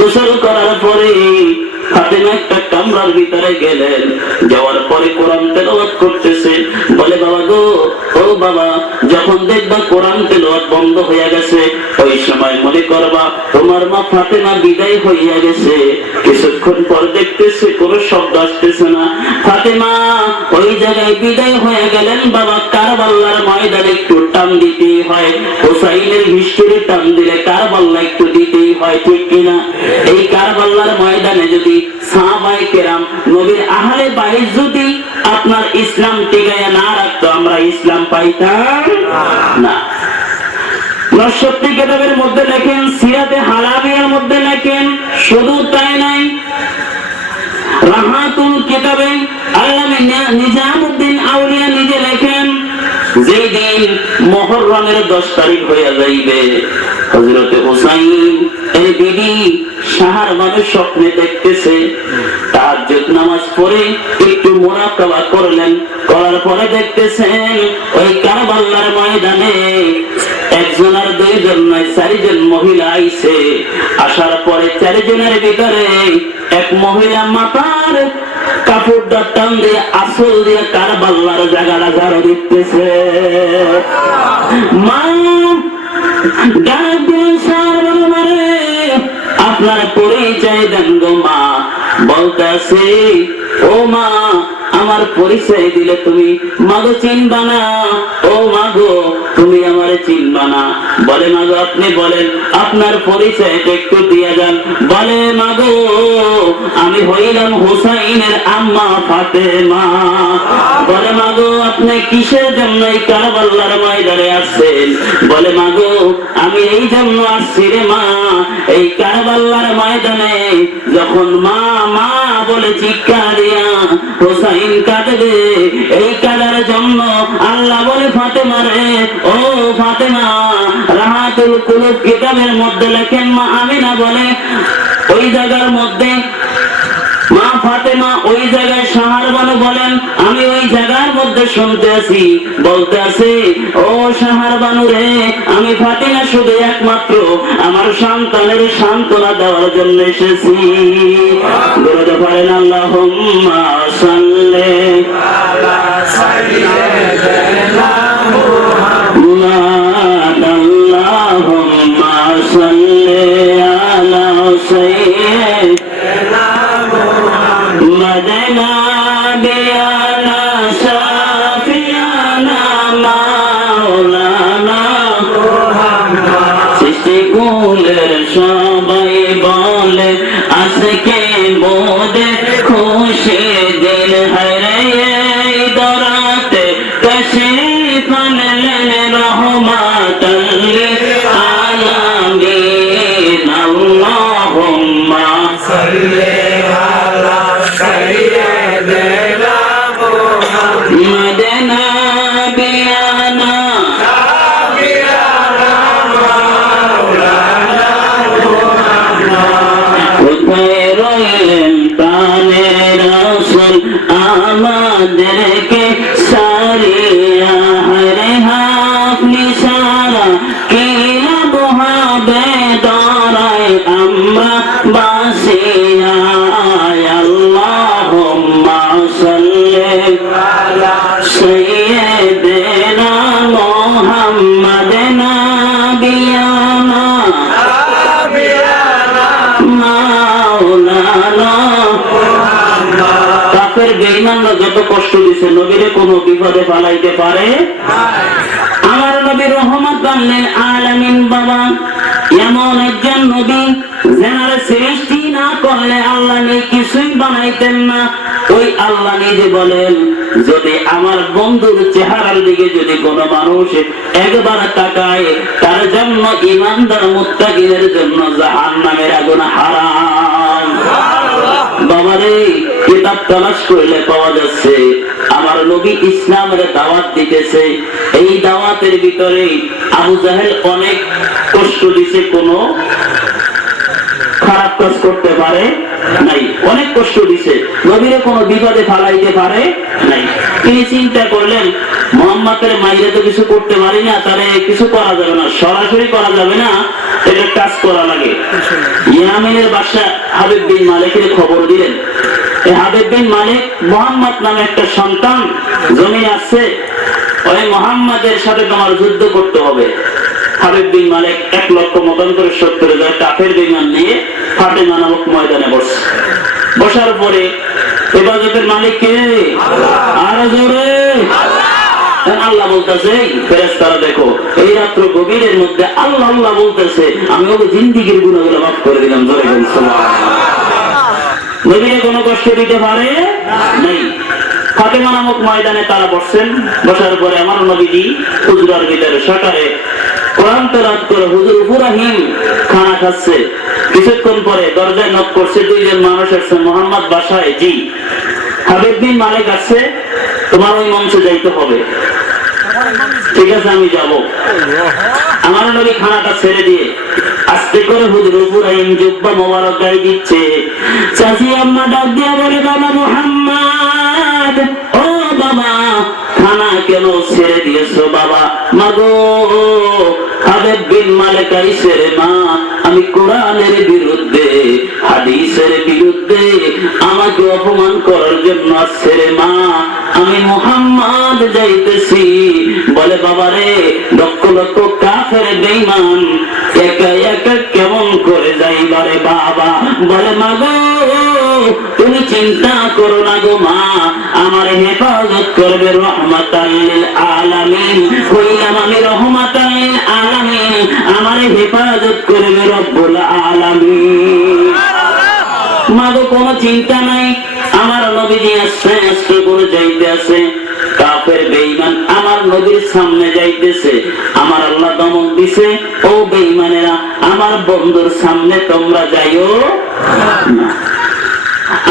গোসল করার পরে ফাতেমা একটা কামরার ভিতরে গেলেন। যাওয়ার পরে কোরআন তেলাওয়াত করতেছে। বলে, বাবা গো, ও বাবা, যখন দেখবা কোরআন তেলাওয়াত বন্ধ হয়ে গেছে, ওই সময় মনে করবা তোমার মা ফাতেমা বিদায় হইয়া গেছে। কিছুক্ষণ পর দেখতেছে কোনো শব্দ আসতেছে না। ফাতেমা ওই জায়গায় বিদায় হয়ে গেলেন। বাবা, কারবালার ময়দানে একটু টান দিতেই হয়। হুসাইনের হিস্ট্রি টান দিলে কারবালা একটু দিতেই হয়, ঠিক কিনা? এই কারবালার ময়দানে যদি সাহাবায়ে কেরাম নবীর আহলে বাইত যদি আপনার ইসলাম টিকায়া না রাখতো, আমরা ইসলাম পাইতাম না। নশরতি কিতাবের মধ্যে লেখেন, সিরাতে হালাবিয়ার মধ্যে লেখেন, শুধু তাই নাই, রাহাতুল কিতাবে আল্লামা নিজামউদ্দিন আউলিয়া নিজে লেখেন, যেই দিন মুহররমের 10 তারিখ হয়ে যাইবে, হযরত হুসাইন এই বিবি শাহর মানুষ স্বপ্নে দেখতেছে। তাহাজ্জুদ নামাজ পড়ে একটু মুরাকাবা করলেন, করার পরে দেখতেছেন ওই কারবালার ময়দানে 1 জন আর 2 জন একজন নয়, 4 জন মহিলা আইছে। আসার পরে 4 জনের ভিতরে এক মহিলা মাথার কাপড়টা টান দিয়ে আসল দিয়ে কারবালার জায়গাটা ঝাড়ু দিতেছে। মা ডাক দিয়ে সারবারে আপনার পরিচয় দেন গো মা। বলতেছে, ও মা আমার পরিচয় দিলে তুমি মাগো চিনবা না? ও মাগো তুমি আমারে চিনবা না? বলে মাগো আপনি বলেন আপনার পরিচয়টা একটু দিয়ে যান। বলে মাগো আমি হইলাম হুসাইনের আম্মা ফাতেমা। বলে মাগো আপনি কিসের জন্য এই কারবালার ময়দানে আসছেন? বলে মাগো আমি এই জন্য আসছি রে মা, এই কারবালার ময়দানে যখন মা মা বলে চিৎকার দিয়া হুসাইন কাঁদবে, এই কাঁদার জন্য আল্লাহ বলে ফাতেমা রে, ও ফাতেমা রাহাতুল কুলুব কিতাবের মধ্যে লেখেন মা আমিনা বলে ওই জায়গার মধ্যে মা ফাতেমা ওই জায়গায় শাহরবানু বলেন আমি ওই জায়গার মধ্যে শুনতে আছি, বলতে আছে, ও শাহরবানু রে আমি ফাতেমা শুধু একমাত্র আমার সন্তানের সান্ত্বনা দেওয়ার জন্য এসেছি। বলতে পারেন আল্লাহুম্মা সাল্লি আলা সাইয়্যিদিনা মুহাম্মাদ। আল্লাহুম্মা সাল্লি আলা সাইয়্যিদিনা মদিনা বিয়ানা শাফিয়ানা মাওলানা মুহাম্মদ। সৃষ্টি কুলের সবাই বলে আজকে মোদে খুশি দিন হরে দরাতে তশরিফ আনলেন রহমাতাল লিল আলামিন। আল্লাহুম্মা সাল্লি মদিনা বিয়ানা কোথায় রইলেন প্রাণের রাসূল আমাদেরকে সারিয়া হরে আপনি সারা কি বহাবে দরায় আমরা বাসিয়া। আল্লাহুম্মা সাল্লি আলা সাইয়্যিদিনা মুহাম্মাদ নাবিয়ানা মাওলানা মুহাম্মদ। কাফের বেঈমানরা যত কষ্ট দিছে নবীরে কোনো বিপদে ফেলাইতে পারে আমার নবী রহমত বানলেন আলামিন। বাবা এমন একজন নবী যার সৃষ্টি না করলে আল্লাহ কিছুই বানাইতেন না। ওই আল্লাহ নিজে বলেন যদি আমার বন্ধুর চেহারার দিকে যদি কোনো মানুষ একবার তাকায় তার জন্য ঈমানদার মুত্তাকিনের জন্য জাহান্নামের আগুন হারাম। বাবারে কিতাব তালাশ করলে পাওয়া যাচ্ছে আমার নবী ইসলামের দাওয়াত দিতেছে। এই দাওয়াতের ভিতরে আবু জাহেল অনেক কষ্ট দিছে, কোনো খারাপ কাজ করতে পারে নাই, অনেক কষ্ট দিছে, নবীরে কোনো বিপদে ফালাইতে পারে নাই। তিনি চিন্তা করলেন মুহাম্মদের মাইরে তো কিছু করতে পারি না, তারে কিছু করা যাবে না, সরাসরি করা যাবে না, এটা কাজ করা লাগে। ইয়ামিনের বাদশা হাবিব বিন মালিকের খবর দিলেন। এই হাবিব বিন মালিক মুহাম্মদ নামে একটা সন্তান জমি আছে, ওই মুহাম্মদের সাথে তোমার যুদ্ধ করতে হবে। হাবিব বিন মালিক 1 লক্ষ মতান্তরে 70,000 কাফের বিমান নিয়ে ফাতেমা নামক ময়দানে বসে। বসার পরে ইবাদতের মালিক কে? আর জোরে আল্লাহ বলতেছে, ফেরেশতারা দেখো এই রাত্র গভীরের মধ্যে আল্লাহ আল্লাহ বলতেছে, আমি ওকে জিন্দেগীর গুনাহগুলো মাফ করে দিলাম। জোরে বলুন সুবহানাল্লাহ। নবীকে কোনো কষ্ট দিতে পারে নাই। ফাতেমা নামক ময়দানে তারা বসছেন। বসার পরে আমার নবীজি হুজরার ভিতরে সকালে কোরআন তেলাওয়াত করে হুজুর ইব্রাহিম খানা খাচ্ছে। কিছুক্ষণ পরে দরজায় নক করছে, 2 জন মানুষ আসছে। মুহাম্মদ বাসায়? জি। হাবিব বিন মালিক আছে, তোমার ওই মঞ্চে যাইতে হবে। ঠিক আছে আমি যাব। আমার নবী খানাটা ছেড়ে দিয়ে আস্তে করে হুজুর ইব্রাহিম জুব্বা মোবারক গায়ে দিচ্ছে। চাচি আম্মা ডাক দিয়ে বলে, বাবা মুহাম্মদ, ও বাবা খানা কেন ছেড়ে দিয়েছো বাবা? মাগো হাবিব বিন মালিক আইছে রে মা, আমি কোরআনের বিরুদ্ধে হাদিসের বিরুদ্ধে আমাকে অপমান করার জন্য আসছে রে মা, আমি মুহাম্মদ যাইতেছি। বলে বাবা রে, লক্ষ লক্ষ কাফের বেঈমান একা একা কেমন করে যাইবারে বাবা? বলে মা গো, তুমি চিন্তা করো না গো মা, আমার হেফাজত করবে রহমাতাল লিল আলামিন। হইলাম আমি রহমাতাল লিল আলামিন, আমার হেফাজত করবে রব্বুল আলামিন। মা গো, কোনো চিন্তা নাই, আমার নবীজি আস্তে আস্তে করে যাইতে আছে। কাফের বেঈমান আমার নবীর সামনে যাইতেছে, আমার আল্লাহ দমন দিছে, ও বেঈমানেরা আমার বন্ধুর সামনে তোমরা যাইও না,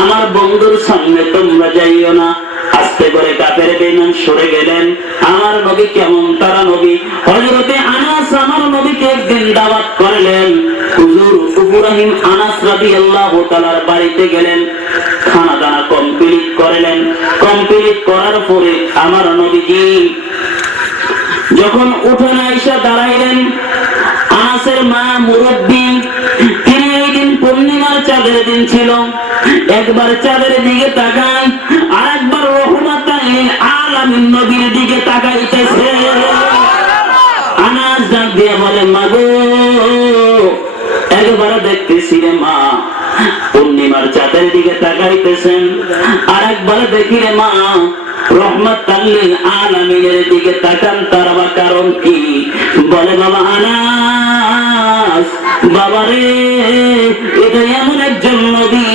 আমার বন্ধুর সামনে তোমরা যাইও না। আস্তে করে কাফের বেঈমান সরে গেলেন। আমার নবী কেমন তারা নবী, হযরতে আনাস আমার নবীকে একদিন দাওয়াত করলেন। হুজুর ইব্রাহিম আনাস রাদিয়াল্লাহু তাআলার বাড়িতে গেলেন, খানা দানা কমপ্লিট করলেন। কমপ্লিট করার পরে আমার নবীজি যখন উঠোনে এসে দাঁড়াইলেন, আনাসের মা মুরব্বী, তিনি এই দিন পূর্ণিমার চাঁদের দিন ছিল। একবার চাঁদের দিকে তাকায়, আর একবার রহমাতাল লিল আলামিন নবীর দিকে তাকাইতেছে। আনাস ডাক দিয়ে বলে, মা গো, একবার দেখতেছি রে মা, পূর্ণিমার চাঁদের দিকে তাকাইতেছেন, আর একবার দেখি রে মা রহমাতাল লিল আলামিনের দিকে তাকান, তার বা কারণ কি? বলে বাবা আনাস, বাবা রে, এটা এমন একজন নবী,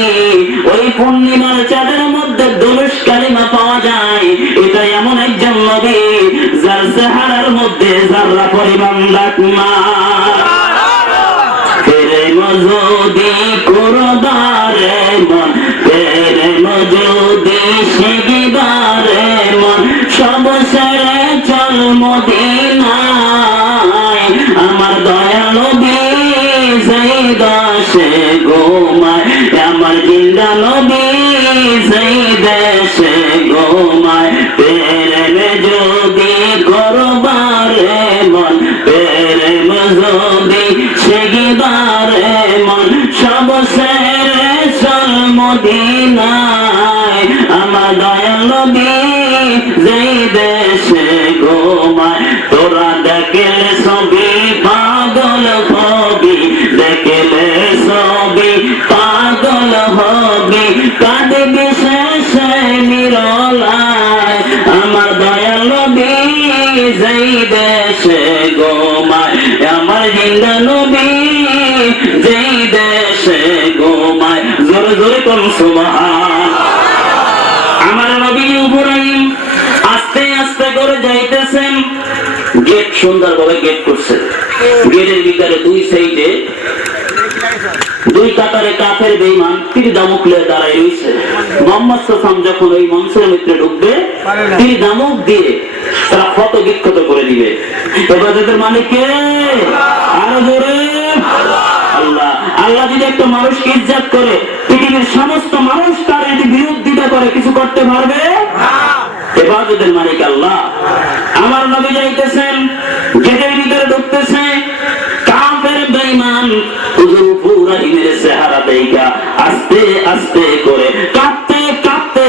ওই পূর্ণিমার চাঁদের মধ্যে দুরূদ কালিমা পাওয়া যায়। এটা এমন একজন নবী যার চেহারার মধ্যে যারা পরিমাণ দাগ নাই। প্রেম যদি করবারে মন, প্রেম যদি শিখবারে মন, সব ছেড়ে চল মদিনায়। আমার দয়াল নবী যেই দেশে ঘুমায়, আমার জিন্দা নবী যেই দেশে ঘুমায়। প্রেম যদি করবারে মন, প্রেম যদি শিখবারে মন, সব ছেড়ে চল মদিনায়। আমার দয়াল নবী যেই দেশে ঘুমায়। তোরা দেখলে ছবি পাগল হবি, দেখলে ছবি পাগল হবি, কাঁদবি শেষে নিরলায়। আমার দয়াল নবী যেই দেশে ঘুমায়, আমার জিন্দা নবী যেই দেশে ঘুমায়। জোরে জোরে কোন সুবহান। আমার নবী ইব্রাহিম আস্তে আস্তে করে যাইতেছেন, গেট সুন্দরভাবে গেট করছে। গেটের ভিতরে দুই সাইডে দুই কাতারে কাফের বেঈমান তিনি দামুক লয়ে দাঁড়ায় রয়েছে। মুহাম্মদ সাল্লাল্লাহু যখন ওই মঞ্চের ভিতরে ঢুকবে, তিনি দামুক দিয়ে তারা ক্ষত বিক্ষত করে দিবে। এবার তাদের মানে কে? আরো জোরে আল্লাহ। আল্লাহ যদি একটা মানুষকে ইজ্জত করে, পৃথিবীর সমস্ত মানুষ তার যদি বিরোধিতা করে, কিছু করতে পারবে না। ইবাদতের মালিক আল্লাহ। আমার নবী যাইতেছেন, গেটের ভিতরে ঢুকতেছে, কাফের বেঈমান হুজুর ইব্রাহিমের চেহারা দেখা আস্তে আস্তে করে কাঁপতে কাঁপতে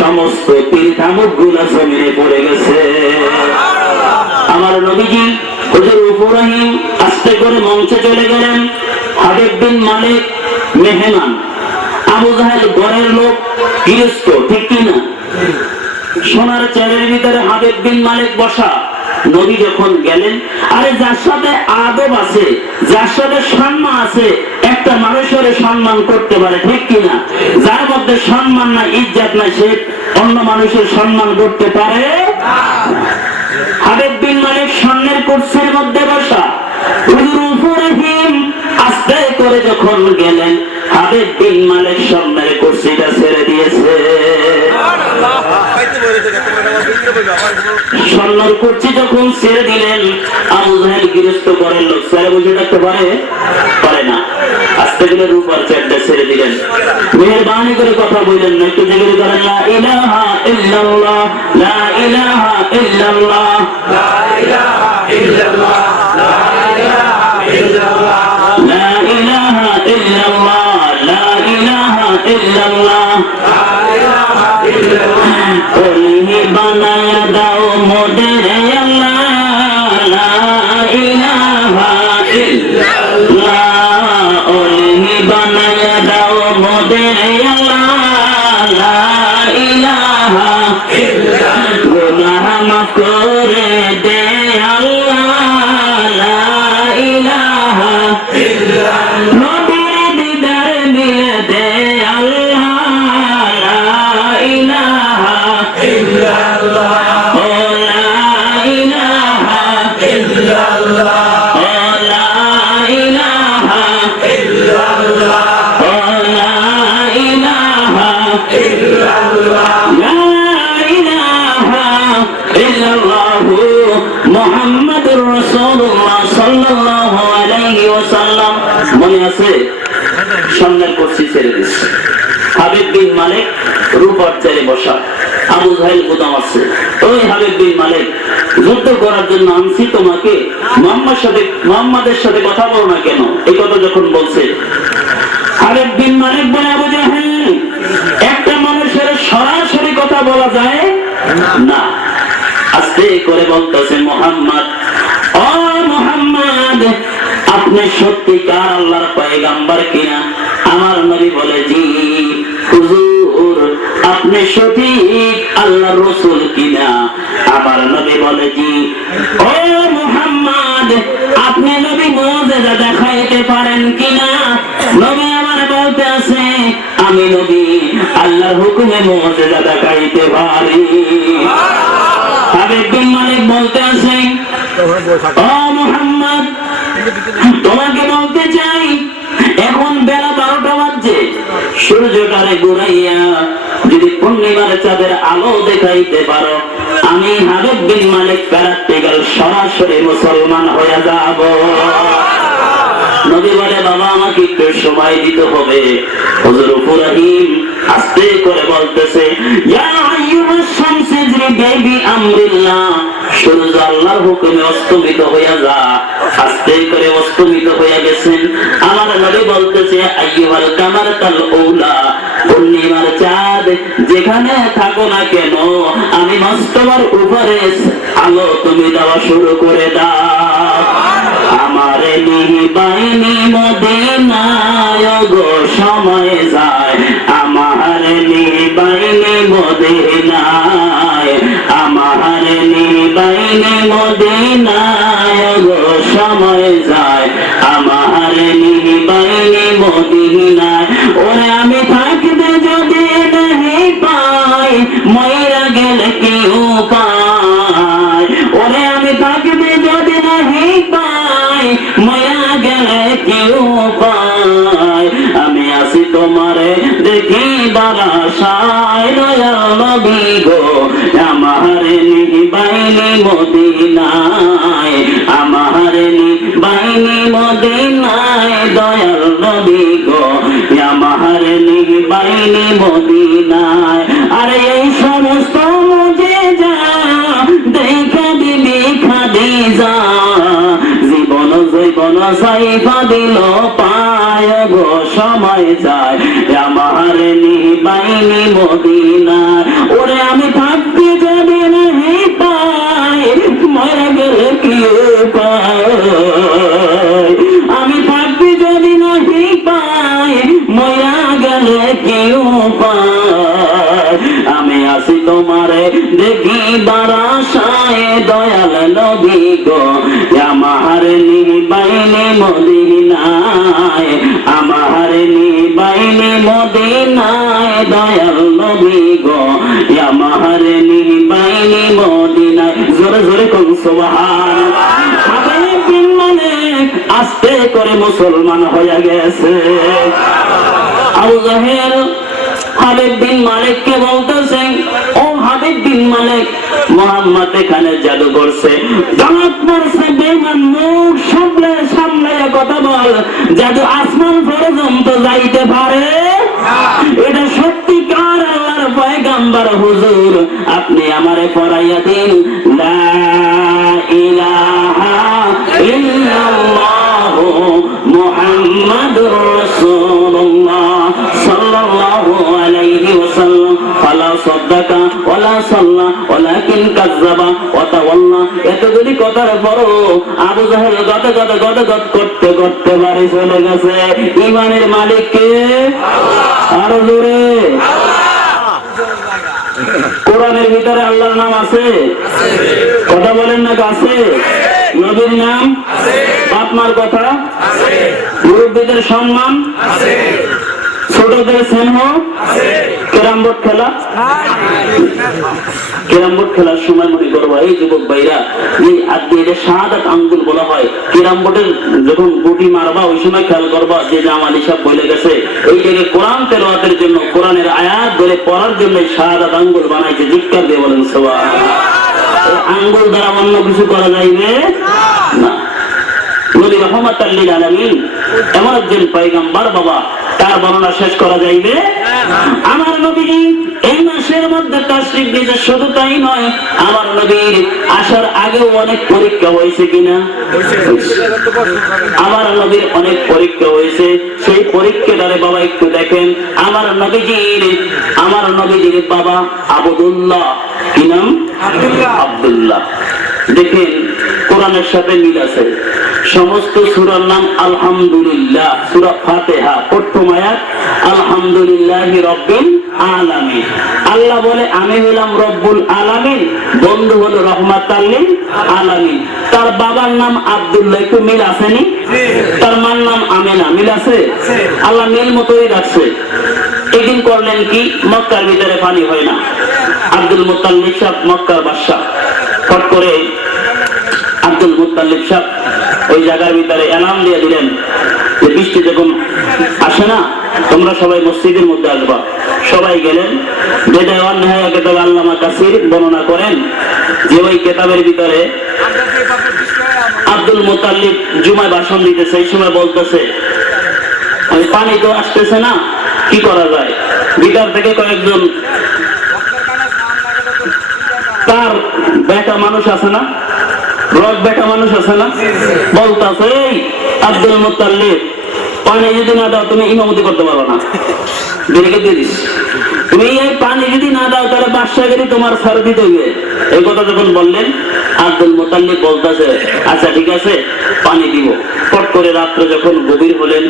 সমস্ত তীর ধনুকগুলো জমিনে পড়ে গেছে। আমার নবীজি হুজুর ইব্রাহিম আস্তে করে মঞ্চে চলে গেলেন। হাবিব বিন মালিক মেহমান, আবু জাহেল ঘরের লোক, গৃহস্থ, ঠিক কিনা? সোনার চেয়ারের ভিতরে হাবিব বিন মালিক বসা। নবী যখন গেলেন, আরে যার সাথে আদব আছে, যার সাথে সম্মান আছে, একটা মানুষের সম্মান করতে পারে, ঠিক কিনা? যার মধ্যে সম্মান নাই, ইজ্জত নাই, সে অন্য মানুষের সম্মান করতে পারে। হাবিব বিন মালিক সামনের কুরসির মধ্যে বসা। হুজুর ইব্রাহিম আস্তে করে যখন গেলেন, হাবিব বিন মালিক সামনের কুরসিটা ছেড়ে দিয়েছে। স্বর্ণের কুরসি যখন ছেড়ে দিলেন, আবু জাহেল গৃহস্থ করেন লোক, ছেড়ে বসে থাকতে পারে না। আস্তে করে রূপার চেয়ারটা ছেড়ে দিলেন। মেহেরবানি করে কথা বললেন না, একটু জিকির করেন, লা ইলাহা ইল্লাল্লাহ, লা ইলাহা ইল্লাল্লাহ, লা ইলাহা ইল্লাল্লাহ, লা ইলাহা ওয়াসাল্লাম মনে আছে সামনের কুরসি ছেড়ে দিচ্ছে, হাবিব বিন মালিক রূপার চেয়ারে বসা, আবু জাহেল গোদাম আছে, ওই হাবিব বিন মালিক যুদ্ধ করার জন্য আনছি তোমাকে, মুহাম্মাদের সাথে কথা বলো না কেন? এই কথা যখন বলছে হাবিব বিন মালিক বলে, আবু জাহেল একটা মানুষের সরাসরি কথা বলা যায় না। আস্তে করে বলতেছে, মুহাম্মদ, ও মুহাম্মদ, আপনি সত্যিকার আল্লাহর পয়গম্বর কিনা? আমার নবী বলে, জি হুজুর, আপনি সঠিক আল্লাহর রাসূল কিনা? আমার নবী বলে, জি। ও মুহাম্মদ, আপনি নবী মুজিজা দেখাইতে পারেন কিনা? নবী আমার বলতে আছে, আমি নবী আল্লাহর হুকুমে মুজিজা দেখাইতে পারি। হাবিব বিন মালিক বলতে আছে, ও মুহাম্মদ, তোমাকে বলতে চাই, এখন বেলা 12টা বাজছে, সূর্যটারে ঘুরাইয়া যদি পূর্ণিমার চাঁদের আলো দেখাইতে পারো, আমি হাবিব বিন মালিক প্র্যাকটিক্যাল সরাসরি মুসলমান হয়ে যাব। নবী বলে, বাবা আমাকে একটু সময় দিতে হবে। হুজুর ইব্রাহিম আস্তে করে বলতেছে, ইয়া আইয়ুহাস শামসু ইজরিবি বিআমরিল্লাহ, সূর্য আল্লাহর হুকুমে অস্তমিত হয়ে যা। আস্তে করে অস্তমিত হয়ে গেছেন। আমার নবী বলতেছে, আইয়ুহাল কামার কাল উলা, পূর্ণিমার চাঁদ যেখানে থাকো না কেন, আমি মস্তবার উপরে আলো তুমি দেওয়া শুরু করে দাও। আমারে নিবাইনি মদিনায় গো সময় যায়, আমারে নিবাইনি মদিনায়, আমারে নিবাইনি মদিনায় গো সময় যায়, আমারে নিবাইনি মদিনায়। ওরে আমি থাকতে যদি নাহি পাই, মইরা গেলে কি উপায়? ওরে আমি থাকতে যদি নাহি পাই, মইরা গেলে কি উপায়? আমি আসি তোমারে দেখিবার আশায়, দয়াল নবী গো আমারে নিবাইনি মদিনায়, আমারে নিবাইনি মদিনায়, দয়াল নবী গো আমারে নিবাইনি মদিনায়। আরে এই সমস্ত মুজিজা দেখা দিবি খাদিজা, জীবন জৈবন সাইফা দিল পায় গো সময় যায়, আমারে নিবাইনি মদিনায়। ওরে আমি থাকতে যদি নাহি পাই, মরে গেলে কি উপায়? আমি থাকতে যদি নাহি পাই, মরা গেলে কি উপায়? আমি আসি তোমারে দেখিবার আশায়, দয়াল নবী গো আমারে নিবাইনি মদিনায়, আমারে নিবাইনি মদিনায়, দয়াল নবী গো আমারে নিবাইনি মদিনায়। জোরে জোরে কোন সুবহানাল্লাহ। হাবিব বিন মালিক আস্তে করে মুসলমান হয়ে গেছে। আবু জাহেল হাবিব বিন মালিককে বলতেছে, ও হাবিব বিন মালিক, মুহাম্মদ এখানে জাদু করছে, জাদু করছে, বেঈমান, মুখ সামলে সামলে কথা বল, জাদু আসমান পর্যন্ত যাইতে পারে? এটা সত্যিকার আল্লাহর পয়গম্বর হুজুর, আপনি আমারে পড়াইয়া দিন, লা ইলাহা ইল্লাল্লাহু মুহাম্মাদুর রাসূলুল্লাহ সাল্লাল্লাহু আলাইহি ওয়াসাল্লাম। ফালা সাদ্দাকা ওয়ালা সাল্লা ওয়ালাকিন কাযাবা ওয়া তাওয়াল্লা। এতগুলি কথার পরও আবু জাহেল গদগদ করতে করতে বাড়ি চলে গেছে। ঈমানের মালিক কে? আল্লাহ। আরো জোরে আল্লাহ। কোরআনের ভিতরে আল্লাহর নাম আছে? কথা বলেন না, আছে? নবীর নাম আছে, বাপ মার কথা আছে, মুরব্বিদের সম্মান আছে, ছোটদের স্নেহ আছে, ক্যারাম বোর্ড খেলা, ক্যারাম বোর্ড খেলার সময় মনে করবো এই যুবক ভাইরা, এই হাত দিয়ে যে শাহাদাত আঙ্গুল বলা হয়, ক্যারাম বোর্ডের যখন গুটি মারবা ওই সময় খেয়াল করবা যে জামাল হিসাব বলে গেছে, এই জায়গায় কোরআন তেলাওয়াতের জন্য, কোরআনের আয়াত ধরে পড়ার জন্য শাহাদাত আঙ্গুল বানাইছে। জিক্কার দিয়ে বলেন সুবহানাল্লাহ। আঙ্গুল দ্বারা অন্য কিছু করা যাইবে না। উনি রহমাতাল লিল আলামিন, এমন একজন পয়গম্বর বাবা, তার বর্ণনা শেষ করা যাইবে? আমার নবীজি এই মাসের মধ্যে তাশরীফ নিয়েছে, শুধু তাই নয়, আমার নবীর আসার আগেও অনেক পরীক্ষা হয়েছে কিনা? আমার নবীর অনেক পরীক্ষা হয়েছে। সেই পরীক্ষাটারে বাবা একটু দেখেন। আমার নবীজির বাবা আবদুল্লাহ, কি নাম? আব্দুল্লাহ। দেখেন কোরআনের সাথে মিল আছে। সমস্ত সূরার নাম আলহামদুলিল্লাহ। সূরা ফাতিহা প্রথম আয়াত আলহামদুলিল্লাহি রাব্বিল আলামিন। আল্লাহ বলে আমি হলাম রব্বুল আলামিন, বন্ধু হলো রহমাতাল লিল আলামিন। তার বাবার নাম আব্দুল্লাহ, একটু মিল আছে নি? তার মার নাম আমিনা, মিল আছে? আল্লাহ মিল মতোই রাখছে। একদিন করলেন কি, মক্কার ভিতরে পানি হয় না। আব্দুল মুত্তালিব সাহেব মক্কার বাদশা। ফট করে আব্দুল মুত্তালিব সাহেব ওই জায়গার ভিতরে এলান দিয়ে দিলেন যে বৃষ্টি যখন আসে না, তোমরা সবাই মসজিদের মধ্যে আসবা। সবাই গেলেন। বেদায়ান নেহায়া কিতাব আল্লামা কাসির বর্ণনা করেন যে ওই কিতাবের ভিতরে আব্দুল মুত্তালিব জুমায় ভাষণ দিতেছে, এই সময় বলতেছে ওই পানি তো আসতেছে না, কি করা যায়? ভিতর থেকে কয়েকজন তার বেটা মানুষ আছে না, রক বেটা মানুষ আছে না, বলতেছে এই আব্দুল মুত্তালিব, পানি যদি না দাও তুমি ইমামতি করতে পারো না। বেরিয়ে দিয়ে দিস, তুমি এই পানি যদি না দাও তাহলে বাদশাহগিরি তোমার ছাড় দিতে হইবে। এই কথা যখন বললেন, আব্দুল মুত্তালিব বলতেছে আচ্ছা ঠিক আছে পানি দিব। ফট করে রাত্রে যখন গভীর হলেন,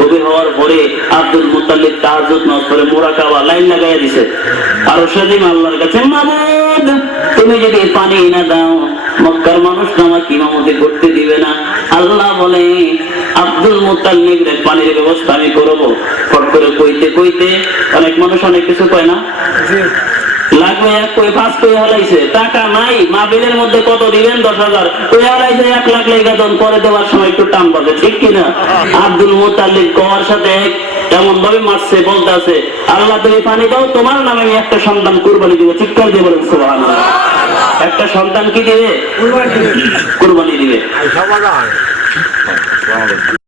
গভীর হওয়ার পরে আব্দুল মুত্তালিব তাহাজ্জুদ নামাজ পড়ে মুরাকাবা লাইন লাগাইয়া দিছে। আর সেদিন আল্লাহর কাছে, মাবুদ তুমি যদি পানি না দাও মক্কার মানুষ আমাকে ইমামতি করতে দিবে না। আল্লাহ বলে আব্দুল মুত্তালিবের পানির ব্যবস্থা আমি করবো। ফট করে কইতে কইতে, অনেক মানুষ অনেক কিছু কয় না, লাগবে এক কই পাঁচ কই হলাইছে, টাকা নাই, মাহফিলের মধ্যে কত দিবেন? 10,000 কই হলাইছে, 1 লাখ লেগে দেন, পরে দেওয়ার সময় একটু টান পাবে, ঠিক কিনা? আব্দুল মুত্তালিব কওয়ার সাথে এমন ভাবে মারছে, বলতেছে আল্লাহ তুমি পানি দাও, তোমার নামে আমি একটা সন্তান কুরবানি দিব। চিৎকার দিয়ে বলেন সুবহানাল্লাহ। একটা সন্তান কি দিবে? কুরবানি দিবে।